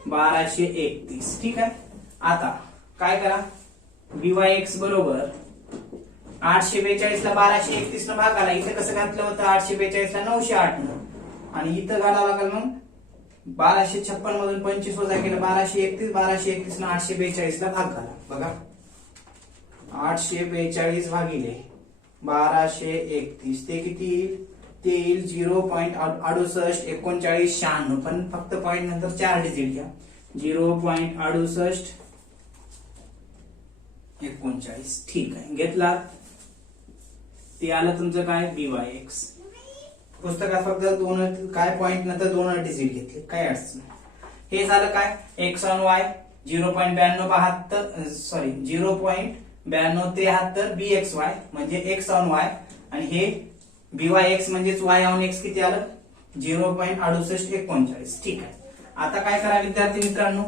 1231. ठीक आहे, आता काय करा, byx बरोबर 842 ला 1231 न भाग आला. इथं कसं घातलं होतं, 842 ला 908 न, आणि इथं घालावं लागेल मग 1256 मधून 25 वजा केलं 1231. 1231 न 842 ला भाग घाला. बघा 842 भागिले 1231 ते किती येईल, ते येईल 0.68 39 96. पण फक्त पॉईंट नंतर 4 डिजिट घ्या. 0.68 39. ठीक आहे, घेतला. ते आलं तुमचं काय, byx. पुस्तकात फक्त दोन काय पॉइंट नंतर 2 डिजिट घेतले, काय अडचण. हे झालं काय, x on y 0.9272 sorry 0.9273 bxy म्हणजे x ऑन y, आणि हे byx म्हणजेच y ऑन x किती आलं 0.68 39. ठीक आहे, आता काय करा विद्यार्थी मित्रांनो,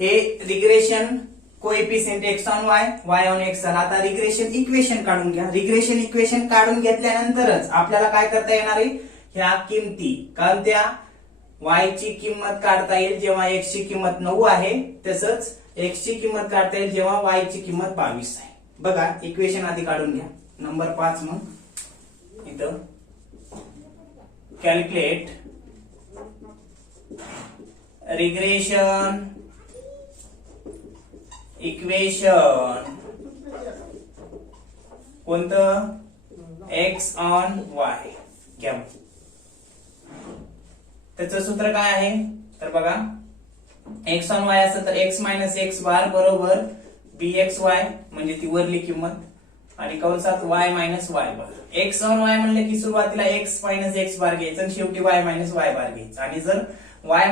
हे regression coefficient x on y, y on x. आता रिग्रेशन इक्वेशन काढून घ्या. रिग्रेशन इक्वेशन काढून घेतल्यानंतरच आपल्याला काय करता येणार आहे, ह्या किमती, कारण त्या y ची किंमत काढता येईल जेव्हा x ची किंमत 9 आहे, तसंच x ची किंमत काढता येईल जेव्हा y ची किंमत 22 आहे. बघा इक्वेशन आधी काढून घ्या. नंबर 5 मग इथं कॅल्क्युलेट रिग्रेशन इक्वेशन कोणतं, x ऑन y घ्या. त्याचं सूत्र काय आहे तर बघा, एक्स ऑन वाय असेल तर एक्स मायनस एक्स बार बरोबर बी एक्स वाय म्हणजे ती वरली किंमत आणि कंसात y minus Y bar. X on Y म्हणले की सुरुवातीला एक्स मायनस एक्स बार घ्यायचं आणि शेवटी वाय मायनस वाय बार घ्यायचं आणि जर वाय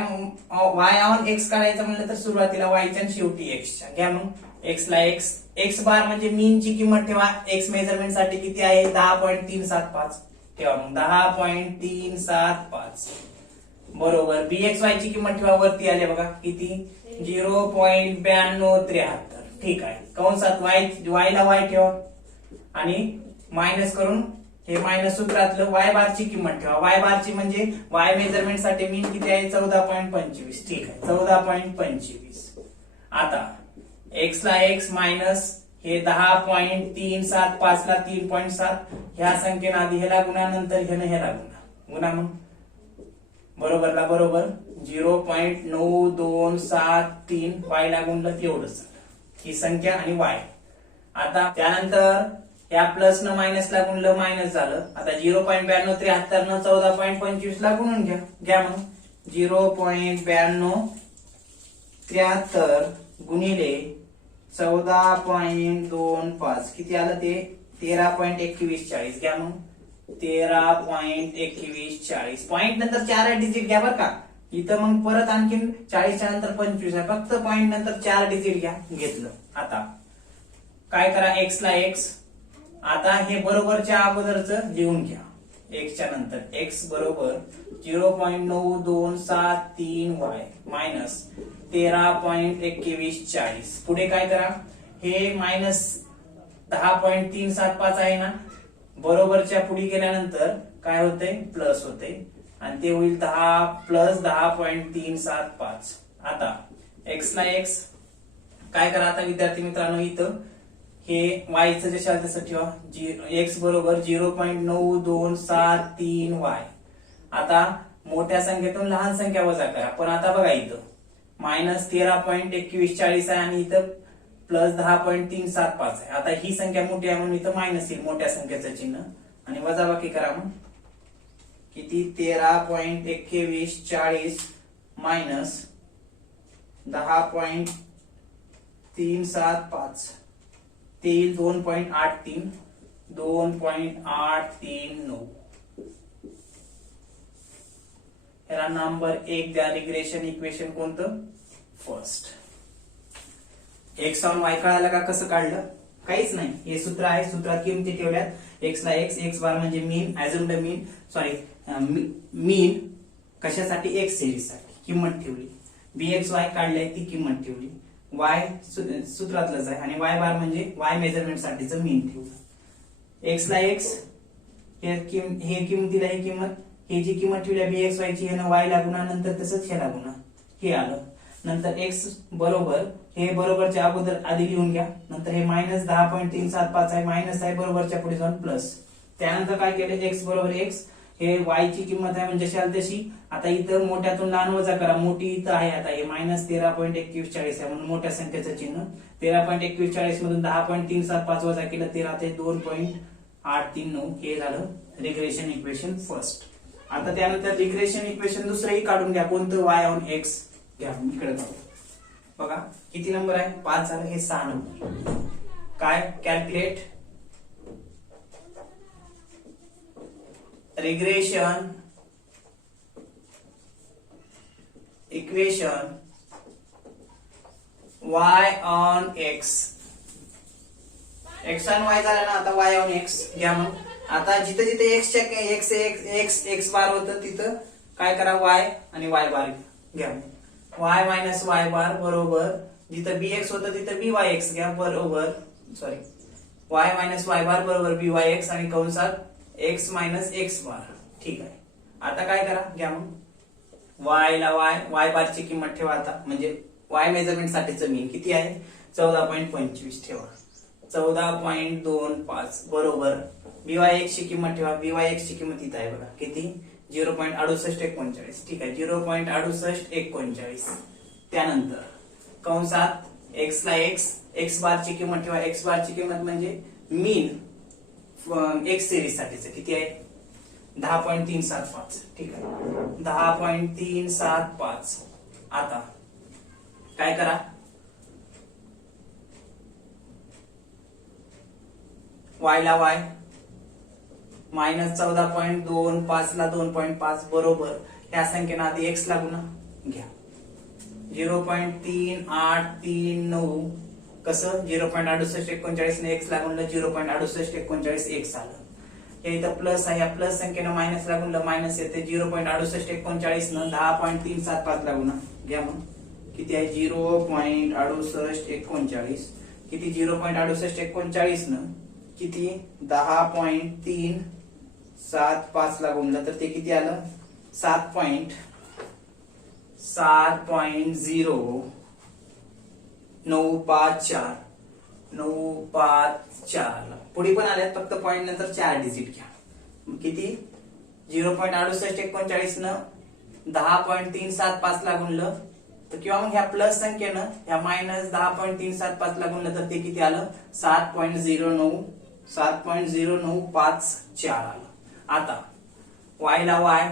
ऑन एक्स काढायचं म्हणलं तर सुरुवातीला वायच्या आणि शेवटी एक्सच्या घ्या। मग एक्स ला एक्स एक्स बार म्हणजे मीन ची किंमत ठेवा एक्स मेजरमेंट साठी किती आहे 10.375 ठेवा मग 10.375 बरोबर बी एक्स वाय ची किंमत ठेवा वरती आले बघा किती 0.9273 ठीक आहे। कंसात वाय ला वाय ठेवा आणि मायनस करून हे मायनस सूत्रातलं वाय बार ची किंमत ठेवा। वाय बार ची म्हणजे वाय मेजरमेंट साठी मीन किती आहे 14.25 ठीक आहे 14.25। आता एक्स ला एक्स मायनस हे 10.375 ला 3.7 ह्या संख्येने आधी ह्याला गुणा नंतर ह्याला गुणा मग बरोबर ला बरोबर 0.9273 वाय ला गुणलं तेवढंच ही संख्या आणि वाय। आता त्यानंतर या प्लस न मायनस ला गुणलं मायनस झालं। आता 0.9273 न 14.25 ला गुणून घ्या मग 0.9273 गुणिले 14.25 किती आलं ते 13.2140 घ्या मग 13.2140 पॉइंट नंतर 4 डिजिट घ्या बरं का इथं मग परत आणखीन 40 च्या नंतर 25 आहे फक्त पॉइंट नंतर 4 डिजिट घ्या घेतलं। आता काय करा एक्स ला एक्स आता हे बरोबरच्या अगोदरच लिहून घ्या एक्सच्या नंतर एक्स बरोबर 0.9273 वाय मायनस 13.2140 पुढे काय करा हे मायनस 10.375 आहे ना बरोबरच्या पुढे गेल्यानंतर काय होते प्लस होते आणि ते होईल 10 प्लस 10.375। आता एक्स ला एक्स काय करा आता विद्यार्थी मित्रांनो इथं हे वायचं जशा तसं ठेवा एक्स बरोबर 0.9273 वाय। आता मोठ्या संख्येतून लहान संख्या वजा करा पण आता बघा इथं मायनस 13.2140 आहे आणि इथं प्लस 10.375 आहे। आता ही संख्या मोठी आहे म्हणून इथं मायनस येईल मोठ्या संख्येचं चिन्ह आणि वजाबाकी करा मग किती 13.2140 मायनस 10.375 ते येईल 2.839 याला नंबर 1 द्या रिग्रेशन इक्वेशन कोणतं फर्स्ट। एक्स ऑन वाय कळालं का कसं काढलं काहीच नाही हे सूत्र आहे सूत्रात किमती ठेवल्यात एक्स ला एक्स एक्स बार म्हणजे मीन ऍझ्युम्ड मीन सॉरी मीन कशासाठी एक्स सिरीज साठी किंमत ठेवली बी एक्स वाय काढलाय ती किंमत ठेवली वाय सूत्रातलंच आहे आणि वाय बार म्हणजे वाय मेजरमेंट साठीचं मीन ठेवलं एक्स ला एक्स हे किंमतीला ही किंमत हे जी किंमत ठेवली बी एक्स वाय ची हे वाय ला गुणा नंतर तसंच ह्याला गुणा हे आलं नंतर एक्स बरोबर हे बरोबरच्या अगोदर आधी लिहून घ्या नंतर हे मायनस 10.375 आहे मायनस आहे बरोबरच्या पुढे जाऊन प्लस त्यानंतर काय केलं एक्स बरोबर एक्स हे वाय ची किंमत आहे म्हणजे जशी तशी आता इथं मोठ्यातून लहान वजा करा मोठी इथं आहे आता हे मायनस 13.2140 आहे म्हणून मोठ्या संख्येचं चिन्ह 13.2140 मधून 10.375 वजा केलं 13 ते 2.839 हे झालं रिग्रेशन इक्वेशन फर्स्ट। आता त्यानंतर रिग्रेशन इक्वेशन दुसरंही काढून घ्या कोणतं वाय ऑन एक्स घ्या इकडे बघा किती नंबर आहे 5 झालं हे 6 नंबर काय calculate regression equation y on x x on y झालं ना आता y on x घ्या मग आता जिथे जिथे x च्या x बार होतं तिथं काय करा y आणि y बार घ्या y मायनस y बार बरोबर जिथं bx होतं तिथं byx घ्या बरोबर सॉरी y मायनस y बार बरोबर byx आणि कंसात x मायनस x बार ठीक आहे। आता काय करा घ्या मग y ला y बार ची किंमत ठेवा आता म्हणजे y मेजरमेंट साठीचं मीन किती आहे 14.25 ठेवा 14.25 बरोबर byx ची किंमत ठेवा byx ची किंमत इथं आहे बघा किती 0.6839 ठीक आहे 0.6839 त्यानंतर कंसात x ला x बार ची किंमत ठेवा x बार ची किंमत म्हणजे मीन x सिरीज साठीचं किती आहे 10.375 ठीक आहे 10.375 आता काय करा, y ला y -14.25 ला 2.5 बरोबर ह्या संख्येला आधी x लागू ना घ्या. 0.3839 कसं 0.6839 ने x लागून 0.6839 x आलं. हे इथं प्लस आहे, या प्लस संख्येनं मायनस लागून मायनस येते. 0.6839 न 10.375 लागून घ्या. मग किती आहे 0.6839 किती 0.6839 न किती 10.375 लागून तर ते किती आलं 7.0954 पुढे पण आल्यात, फक्त पॉइंट नंतर 4 डिजिट घ्या. किती 0.6839 न 10.375 लागून तर किंवा मग ह्या प्लस संख्येनं ह्या मायनस 10.375 लागून तर ते किती आलं 7.0954 आलं. आता y ला y,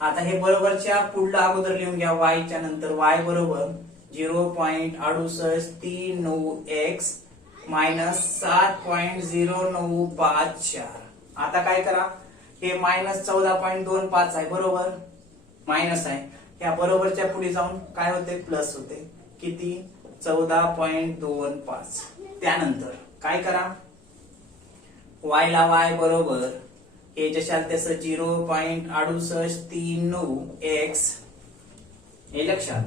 आता हे बरोबरच्या पुढलं अगोदर लिहून घ्या. y च्या नंतर y बरोबर 0.6839x मायनस 7.0954. आता काय करा, हे मायनस 14.25 आहे बरोबर, मायनस आहे. या बरोबरच्या पुढे जाऊन काय होते प्लस होते. किती 14.25. त्यानंतर काय करा, y ला y बरोबर हे जशाल तसं 0.6839x हे लक्षात.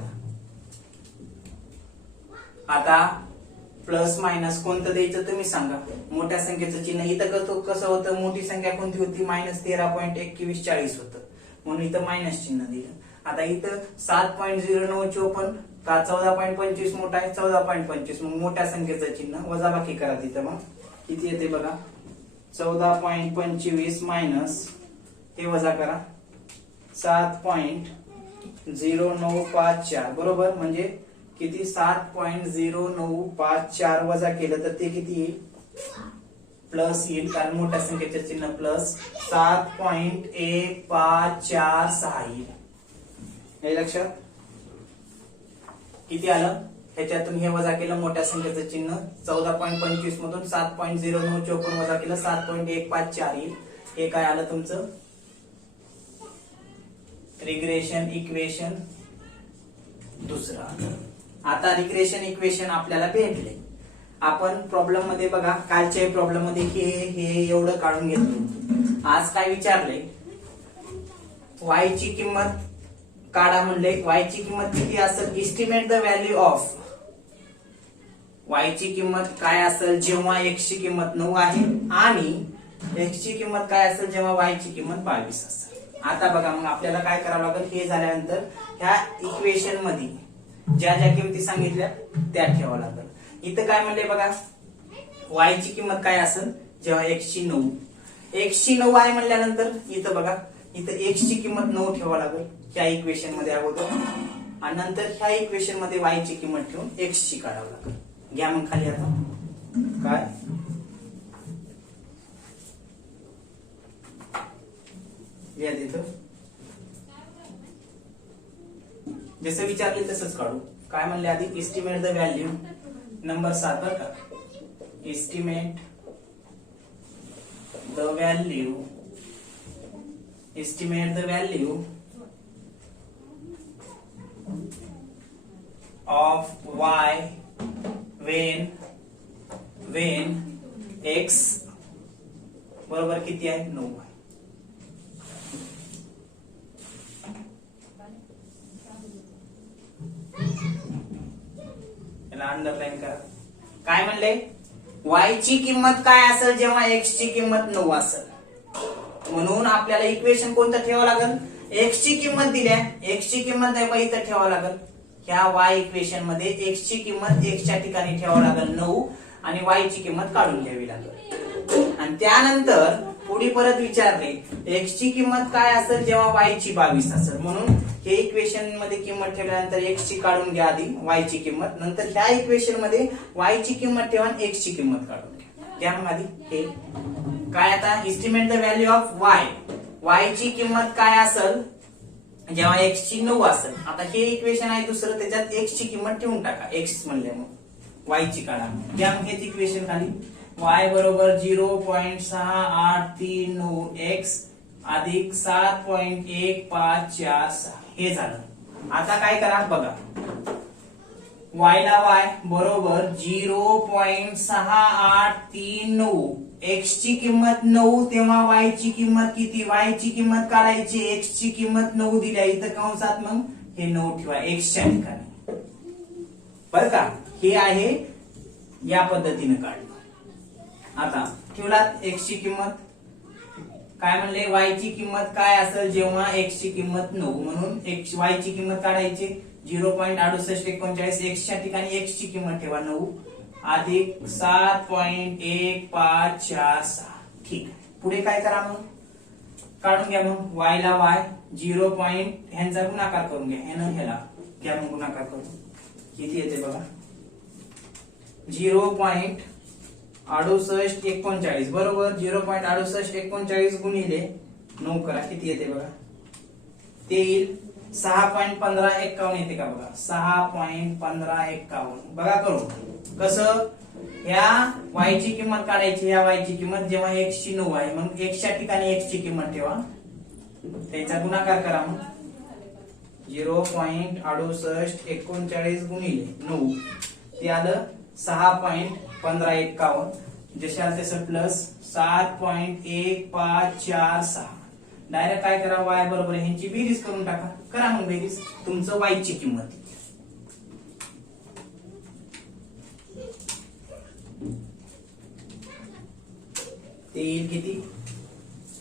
आता प्लस मायनस कोणतं द्यायचं तुम्ही सांगा. मोठ्या संख्येचं चिन्ह इथं कसं होतं, मोठी संख्या कोणती होती -13.2140 होतं म्हणून इथं मायनस चिन्ह दिलं. आता इथं 7.0954 का 14.25 मोठा आहे 14.25 मग मोठ्या संख्येचं चिन्ह वजाबाकी करा. तिथं मग किती येते बघा 14.25 मायनस हे वजा करा 7.0954 बरोबर, म्हणजे किती 7.0954 वजा केलं तर ते किती येईल प्लस येईल, कारण मोठ्या संख्येचे चिन्ह प्लस 7.1546 येईल. हे लक्षात. किती आलं ह्याच्यातून हे वजा केलं मोठ्या संख्येचं चिन्ह 14.25 मधून 7.0954 वजा केलं 7.154 येईल. हे काय आलं तुमचं रिग्रेशन इक्वेशन दुसरा. आता रिग्रेशन इक्वेशन आपल्याला भेटले. आपण प्रॉब्लेम मध्ये बघा, कालच्या प्रॉब्लेम मध्ये हे एवढं काढून घेतलं. आज काय विचारले, y ची किंमत काढा म्हणले. y ची किंमत किती असेल, estimate the value of y ची किंमत काय असेल जेव्हा x ची किंमत 9 आहे आणि x ची किंमत काय असेल जेव्हा y ची किंमत 22 असेल. आता बघा मग आपल्याला काय करावं लागेल, हे झाल्यानंतर ह्या इक्वेशन मध्ये ज्या ज्या किमती सांगितल्या त्या ठेवावं लागेल. इथं काय म्हणले बघा, y ची किंमत काय असेल जेव्हा x ची 9 आहे म्हणल्यानंतर इथं बघा इथं x ची किंमत 9 ठेवावं लागेल ह्या इक्वेशन मध्ये अगोदर, आणि नंतर ह्या इक्वेशन मध्ये y ची किंमत ठेवून x ची काढावं लागेल. घ्या मग खाली आता काय घ्या तिथं जसं विचारले तसंच काढू. काय म्हणले आधी, एस्टिमेट द व्हॅल्यू नंबर 7 बर का, estimate the value of y when x बरोबर किती आहे 9 आहे. याला अंडरलाईन करा. काय म्हणले, y ची किंमत काय असेल जेव्हा x ची किंमत 9 असेल. म्हणून आपल्याला इक्वेशन कोणतं ठेवावं लागेल, x ची किंमत दिल्या, x ची किंमत नाही इथं ठेवावं लागेल. ह्या y इक्वेशन मध्ये x ची किंमत x च्या ठिकाणी ठेवावं लागेल 9 आणि y ची किंमत काढून घ्यावी लागेल. आणि त्यानंतर पुढे परत विचारले x ची किंमत काय असेल जेव्हा y ची 22 असेल. म्हणून हे इक्वेशन मध्ये किंमत ठेवल्यानंतर x ची काढून घ्या आधी y ची किंमत, नंतर ह्या इक्वेशन मध्ये y ची किंमत ठेवा आणि x ची किंमत काढून घ्या. मग आधी हे काय, आता estimate the value of y ची किंमत काय असेल जेव्हा x ची 9 असेल. आता हे इक्वेशन आहे दुसरं, त्याच्यात x ची किंमत ठेवून टाका. x म्हणले मग y ची काढा. घ्या मग हेच इक्वेशन खाली. y बरोबर 0.6839x अधिक 7.1546 हे झालं. आता काय करा बघा. y ला y बरोबर 0.6839 x ची किंमत 9 तेव्हा y ची किंमत किती, y ची किंमत काढायची. x ची किंमत 9 दिल्या इथं कंसात, मग हे 9 ठेवा x च्या ठिकाणी. बरं का, हे आहे या पद्धतीने काढलं. आता ठेवलात x ची किंमत. काय म्हणले, y ची किंमत काय असेल जेव्हा x ची किंमत 9, म्हणून y ची किंमत काढायची 0.6839 x च्या ठिकाणी x ची किंमत ठेवा 9 अधिक 7.1546. ठीक. पुढे काय करा मग, काढून घ्या मग. y ला y 0. ह्यांचा गुणाकार करून घ्या. ह्यानं ह्याला घ्या मग गुणाकार करून. किती येते बघा, 0.6839 बरोबर 0.6839 गुणिले 9 करा. किती येते बघा, ते येईल 6.1551 येते का बघा, 6.1551. बघा करू कसं. ह्या y ची किंमत काढायची, ह्या y ची किंमत जेव्हा x ची 9 आहे, मग x च्या ठिकाणी x ची किंमत ठेवा, त्याचा गुणाकार करा. मग 0.6839 गुणिले 9 ते आलं 6.1551. जशाल तसं प्लस 7.1546. डायरेक्ट काय करा, y बरोबर ह्यांची बेरीज करून टाका. करा मग बेरीज. तुमचं y ची किंमत ते येईल किती,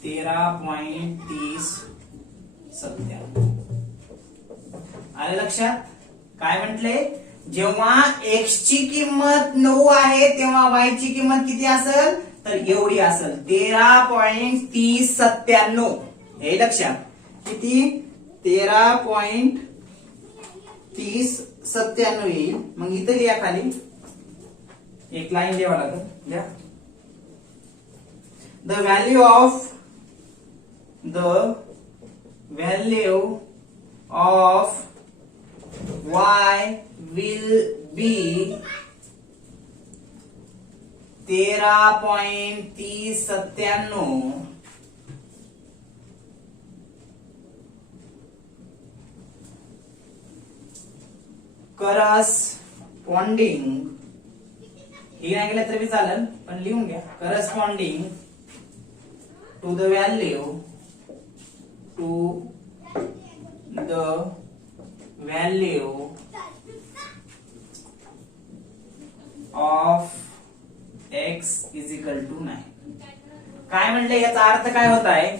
13.3097. आले लक्षात. काय म्हटले, जेव्हा x ची किंमत 9 आहे तेव्हा y ची किंमत किती असेल, तर एवढी असेल 13.3097. हे लक्षात. किती, 13.3097 येईल. मग इथं लिहा खाली एक लाईन लिहावं लागेल. द्या, the value of y will be 13.3097 corresponding. हे नाही केलं तरी चालेल, पण लिहून घ्या. corresponding to the value of x is equal to 9. काय म्हटलं, याचा अर्थ काय होत आहे,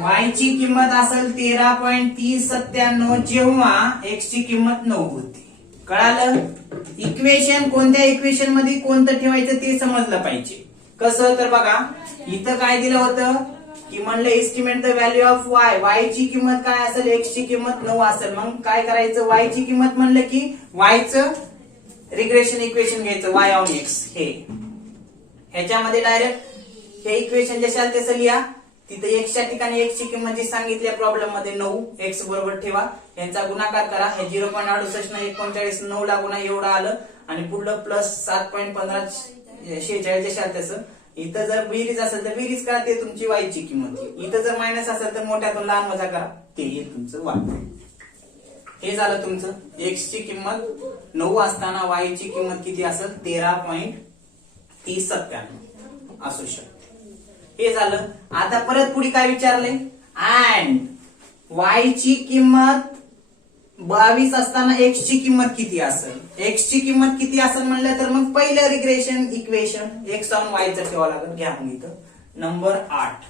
y ची किंमत असेल 13.3097 जेव्हा x ची किंमत 9 होती. कळालं. इक्वेशन कोणत्या इक्वेशन मध्ये कोणतं ठेवायचं ते समजलं पाहिजे. कसं, तर बघा इथं काय दिलं होतं की म्हणलं estimate the value of y ची किंमत काय असेल, x ची किंमत 9 असेल. मग काय करायचं, y ची किंमत म्हणलं की y चं रिग्रेशन इक्वेशन घ्यायचं, y ऑन x. हे ह्याच्यामध्ये डायरेक्ट हे इक्वेशन जशाल तसं लिहा. तिथे x च्या ठिकाणी x ची किंमत जी सांगितली प्रॉब्लेम मध्ये 9, x बरोबर ठेवा. यांचा गुणाकार करा. हे 0.6839 9 ला गुणा एवढं आलं आणि पुढलं प्लस 7.1546 जशाल तसं. इथं जर बेरीज असेल तर बेरीज करा, ते तुमची y ची किंमत. इथं जर मायनस असेल तर मोठ्यातून लहान वजा करा, ते येईल तुमचं y. हे झालं तुमचं. x ची किंमत 9 असताना y ची किंमत किती असेल, 13.3097 असू शकते. हे झालं. आता परत पुढे काय विचारले, अँड y ची किंमत 22 असताना x ची किंमत किती असेल. x ची किंमत किती असेल म्हणलं तर मग पहिलं regression equation x on y चं ठेवावं लागेल. घ्या मग इथं नंबर 8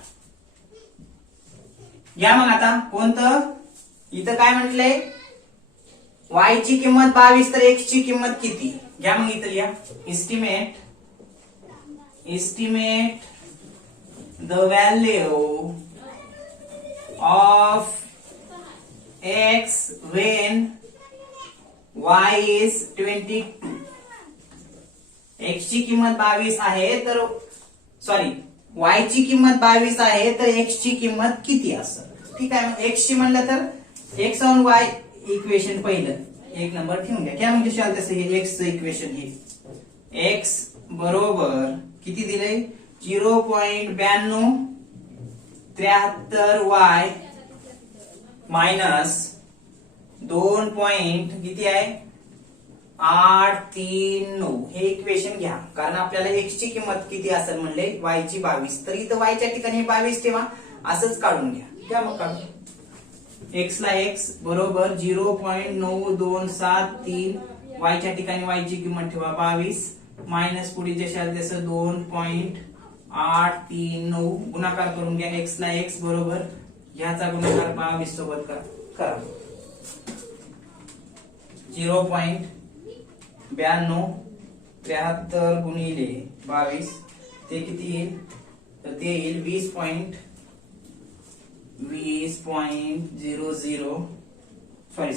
घ्या. मग आता कोणतं, इथं काय म्हटलंय, y ची किंमत 22 तर x ची किंमत किती. घ्या मग इथं लिहा, estimate the value of x when y is 22. x ची किंमत 22 आहे तर y ची किंमत 22 आहे तर x ची किंमत किती असेल. ठीक आहे. मग एक्स ची म्हणलं तर एक्स ऑन वाय इक्वेशन पहिलं 1 नंबर ठेवून घ्या. काय म्हणजे शाल तसं हे एक्स चं इक्वेशन हे एक्स बरोबर किती दिले 0.9273 वाय मायनस 2 किती आहे 839 हे इक्वेशन घ्या. कारण आपल्याला एक्स ची किंमत किती असेल म्हणले वाय ची 22. तर इथं वाय च्या ठिकाणी 22 ठेवा असंच काढून घ्या. घ्या मग काढून एक्स ला एक्स बरोबर 0.9273 वाय च्या ठिकाणी वाय ची किंमत ठेवा 22 मायनस पुढे जशाल तसं 2.839 गुणाकार करून घ्या. एक्स ला एक्स बरोबर ह्याचा गुणाकार 22 सोबत करा 0.9273 गुणिले 22 ते किती येईल तर ते येईल 20.00 सॉरी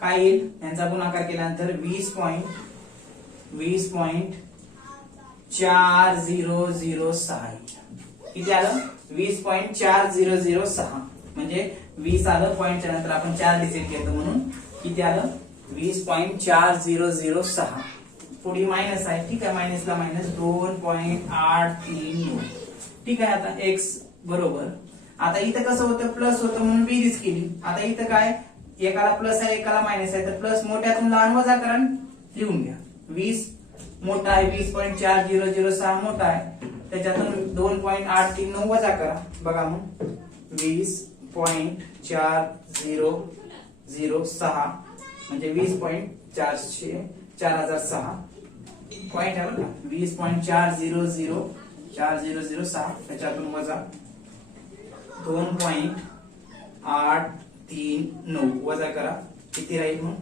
काय येईल यांचा गुणाकार केल्यानंतर 20.4006 किती आलं 20.4006 म्हणजे 20 आलं पॉइंटच्या नंतर आपण 4 डिजिट घेतो म्हणून किती आलं 20.4006 पुढे मायनस आहे. ठीक आहे मायनसला मायनस 2.839 ठीक आहे. आता एक्स बरोबर आता इथं कसं होतं प्लस होतं म्हणून बेरीज केली. आता इथं काय एकाला प्लस आहे एकाला मायनस आहे तर प्लस मोठ्यातून लहान वजाकरण लिहून घ्या. 20 मोठा आहे 20.4006 मोठा आहे त्याच्यातून 2.839 वजा करा. बघा मग 20.4006 म्हणजे 20.4006 पॉइंट आहे बघा 20.4006 त्याच्यातून वजा 2.839 वजा करा किती राहील मग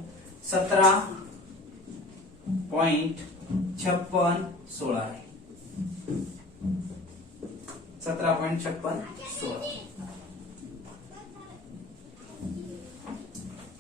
17.5616 आहे 17.5616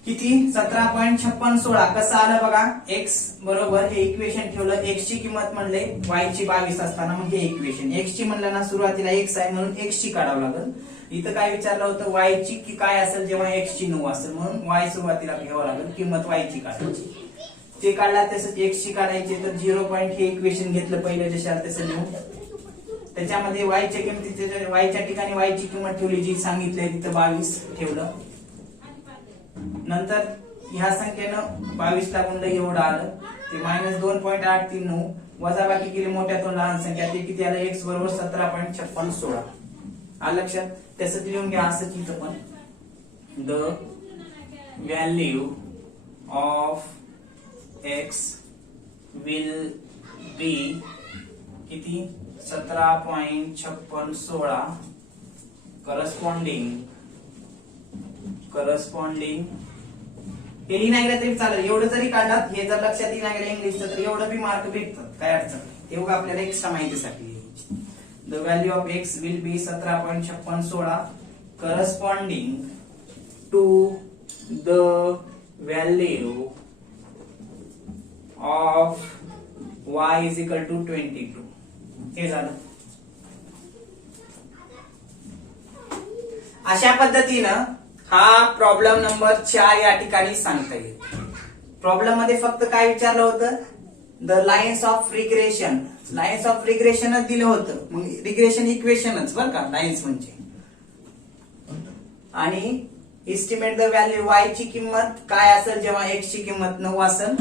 किती 17.5616 कसं आलं बघा एक्स बरोबर हे इक्वेशन ठेवलं एक्स ची किंमत म्हणले वाय ची 22 असताना मग हे इक्वेशन एक्स ची म्हणलं ना सुरुवातीला एक्स आहे म्हणून एक्स ची काढावं लागेल. इथं काय विचारलं होतं वाय ची की काय असेल जेव्हा एक्स ची 9 असेल म्हणून वाय सुरुवातीला घ्यावं लागेल किंमत वाय ची काढायची. ते काढला तसंच एक्स ची काढायची तर 0 पॉईंट हे इक्वेशन घेतलं पहिलं जशा तसं लिहून त्याच्यामध्ये वाय च्या किमतीच्या वाय च्या ठिकाणी वाय ची किंमत ठेवली जी सांगितलंय तिथं 22 ठेवलं. नंतर ह्या संख्येनं 22 ला गुणलं एवढं आलं ते मायनस 2.839 वजाबाकी केली मोठ्यातून लहान संख्या ते किती आलं एक्स बरोबर 17.5616 आलं लक्षात. तसंच लिहून घ्या असंच इथं पण the value of X will बी किती 17.5616 करस्पॉन्डिंग हे लिहिलं तरी चालेल एवढं जरी काढलात हे जर लक्षात येईल नाही इंग्लिशचं तर एवढं बी मार्क भेटतात काय अडचण नाही. तेवढं आपल्याला एक्स्ट्रा माहितीसाठी the value of X will be 17.5616 corresponding to the value of y is equal to 22 हे झालं. अशा पद्धतीनं हा प्रॉब्लेम नंबर 4 या ठिकाणी सांगता येईल. प्रॉब्लेम मध्ये फक्त काय विचारलं होतं द लाईन्स ऑफ रिग्रेशनच दिलं होतं मग रिग्रेशन इक्वेशनच बरं का लाईन्स म्हणजे आणि एस्टिमेट द व्हॅल्यू y ची किंमत काय असेल जेव्हा x ची किंमत 9 असेल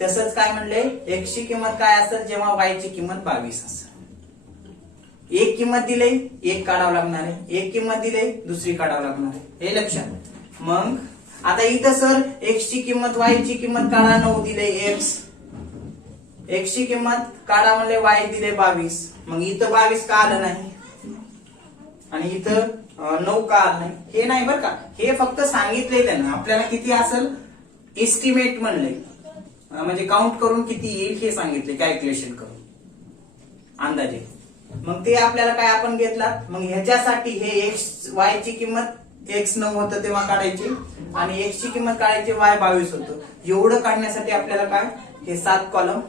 तसंच काय म्हणले x ची किंमत काय असेल जेव्हा y ची किंमत 22 असेल. एक किंमत दिले एक काढावं लागणार आहे एक किंमत दिले दुसरी काढावं लागणार आहे हे लक्षात. मग आता इथं सर x ची किंमत y ची किंमत काढा 9 दिले x ची किंमत काढा म्हणले y दिले 22 मग इथं 22 का आलं नाही आणि इथं 9 का आलं नाही हे नाही बरं का हे फक्त सांगितले त्यानं आपल्याला किती असेल एस्टिमेट म्हणले म्हणजे काउंट करून किती येईल हे सांगितले कॅल्क्युलेशन करून अंदाजे. मग ते आपल्याला काय आपण घेतलात मग ह्याच्यासाठी हे एक्स वाय ची किंमत एक्स 9 होतं तेव्हा काढायची आणि एक्स ची किंमत काढायची वाय 22 होतं. एवढं काढण्यासाठी आपल्याला काय हे 7 कॉलम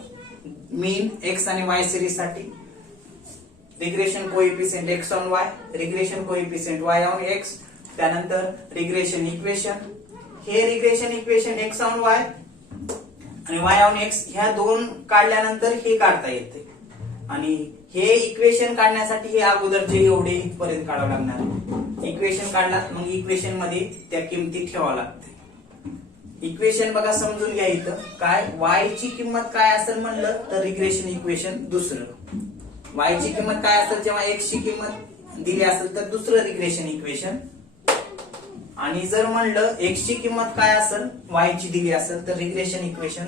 मीन एक्स आणि वाय सिरीज साठी regression coefficient x on y, regression coefficient y on x, त्यानंतर रिग्रेशन इक्वेशन, हे regression equation x on y आणि y ऑन x ह्या दोन काढल्यानंतर हे काढता येते आणि हे इक्वेशन काढण्यासाठी हे अगोदरचे एवढे इथपर्यंत काढावं लागणार. इक्वेशन काढला मग इक्वेशन मध्ये त्या किमती ठेवावं लागते. इक्वेशन बघा समजून घ्या इथं काय y ची किंमत काय असेल म्हणलं तर रिग्रेशन इक्वेशन दुसरं, y ची किंमत काय असेल जेव्हा x ची किंमत दिली असेल तर दुसरं रिग्रेशन इक्वेशन, आणि जर म्हणलं x ची किंमत काय असेल y ची दिली असेल तर रिग्रेशन इक्वेशन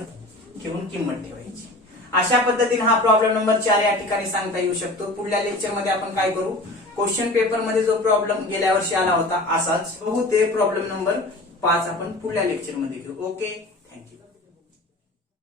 घेऊन किंमत ठेवायची. अशा पद्धतीने हा प्रॉब्लेम नंबर 4 या ठिकाणी सांगता येऊ शकतो. पुढल्या लेक्चर मध्ये आपण काय करू, क्वेश्चन पेपर मध्ये जो प्रॉब्लेम गेल्या वर्षी आला होता असाच बघू, ते प्रॉब्लेम नंबर 5 आपण पुढल्या लेक्चर मध्ये घेऊ. ओके.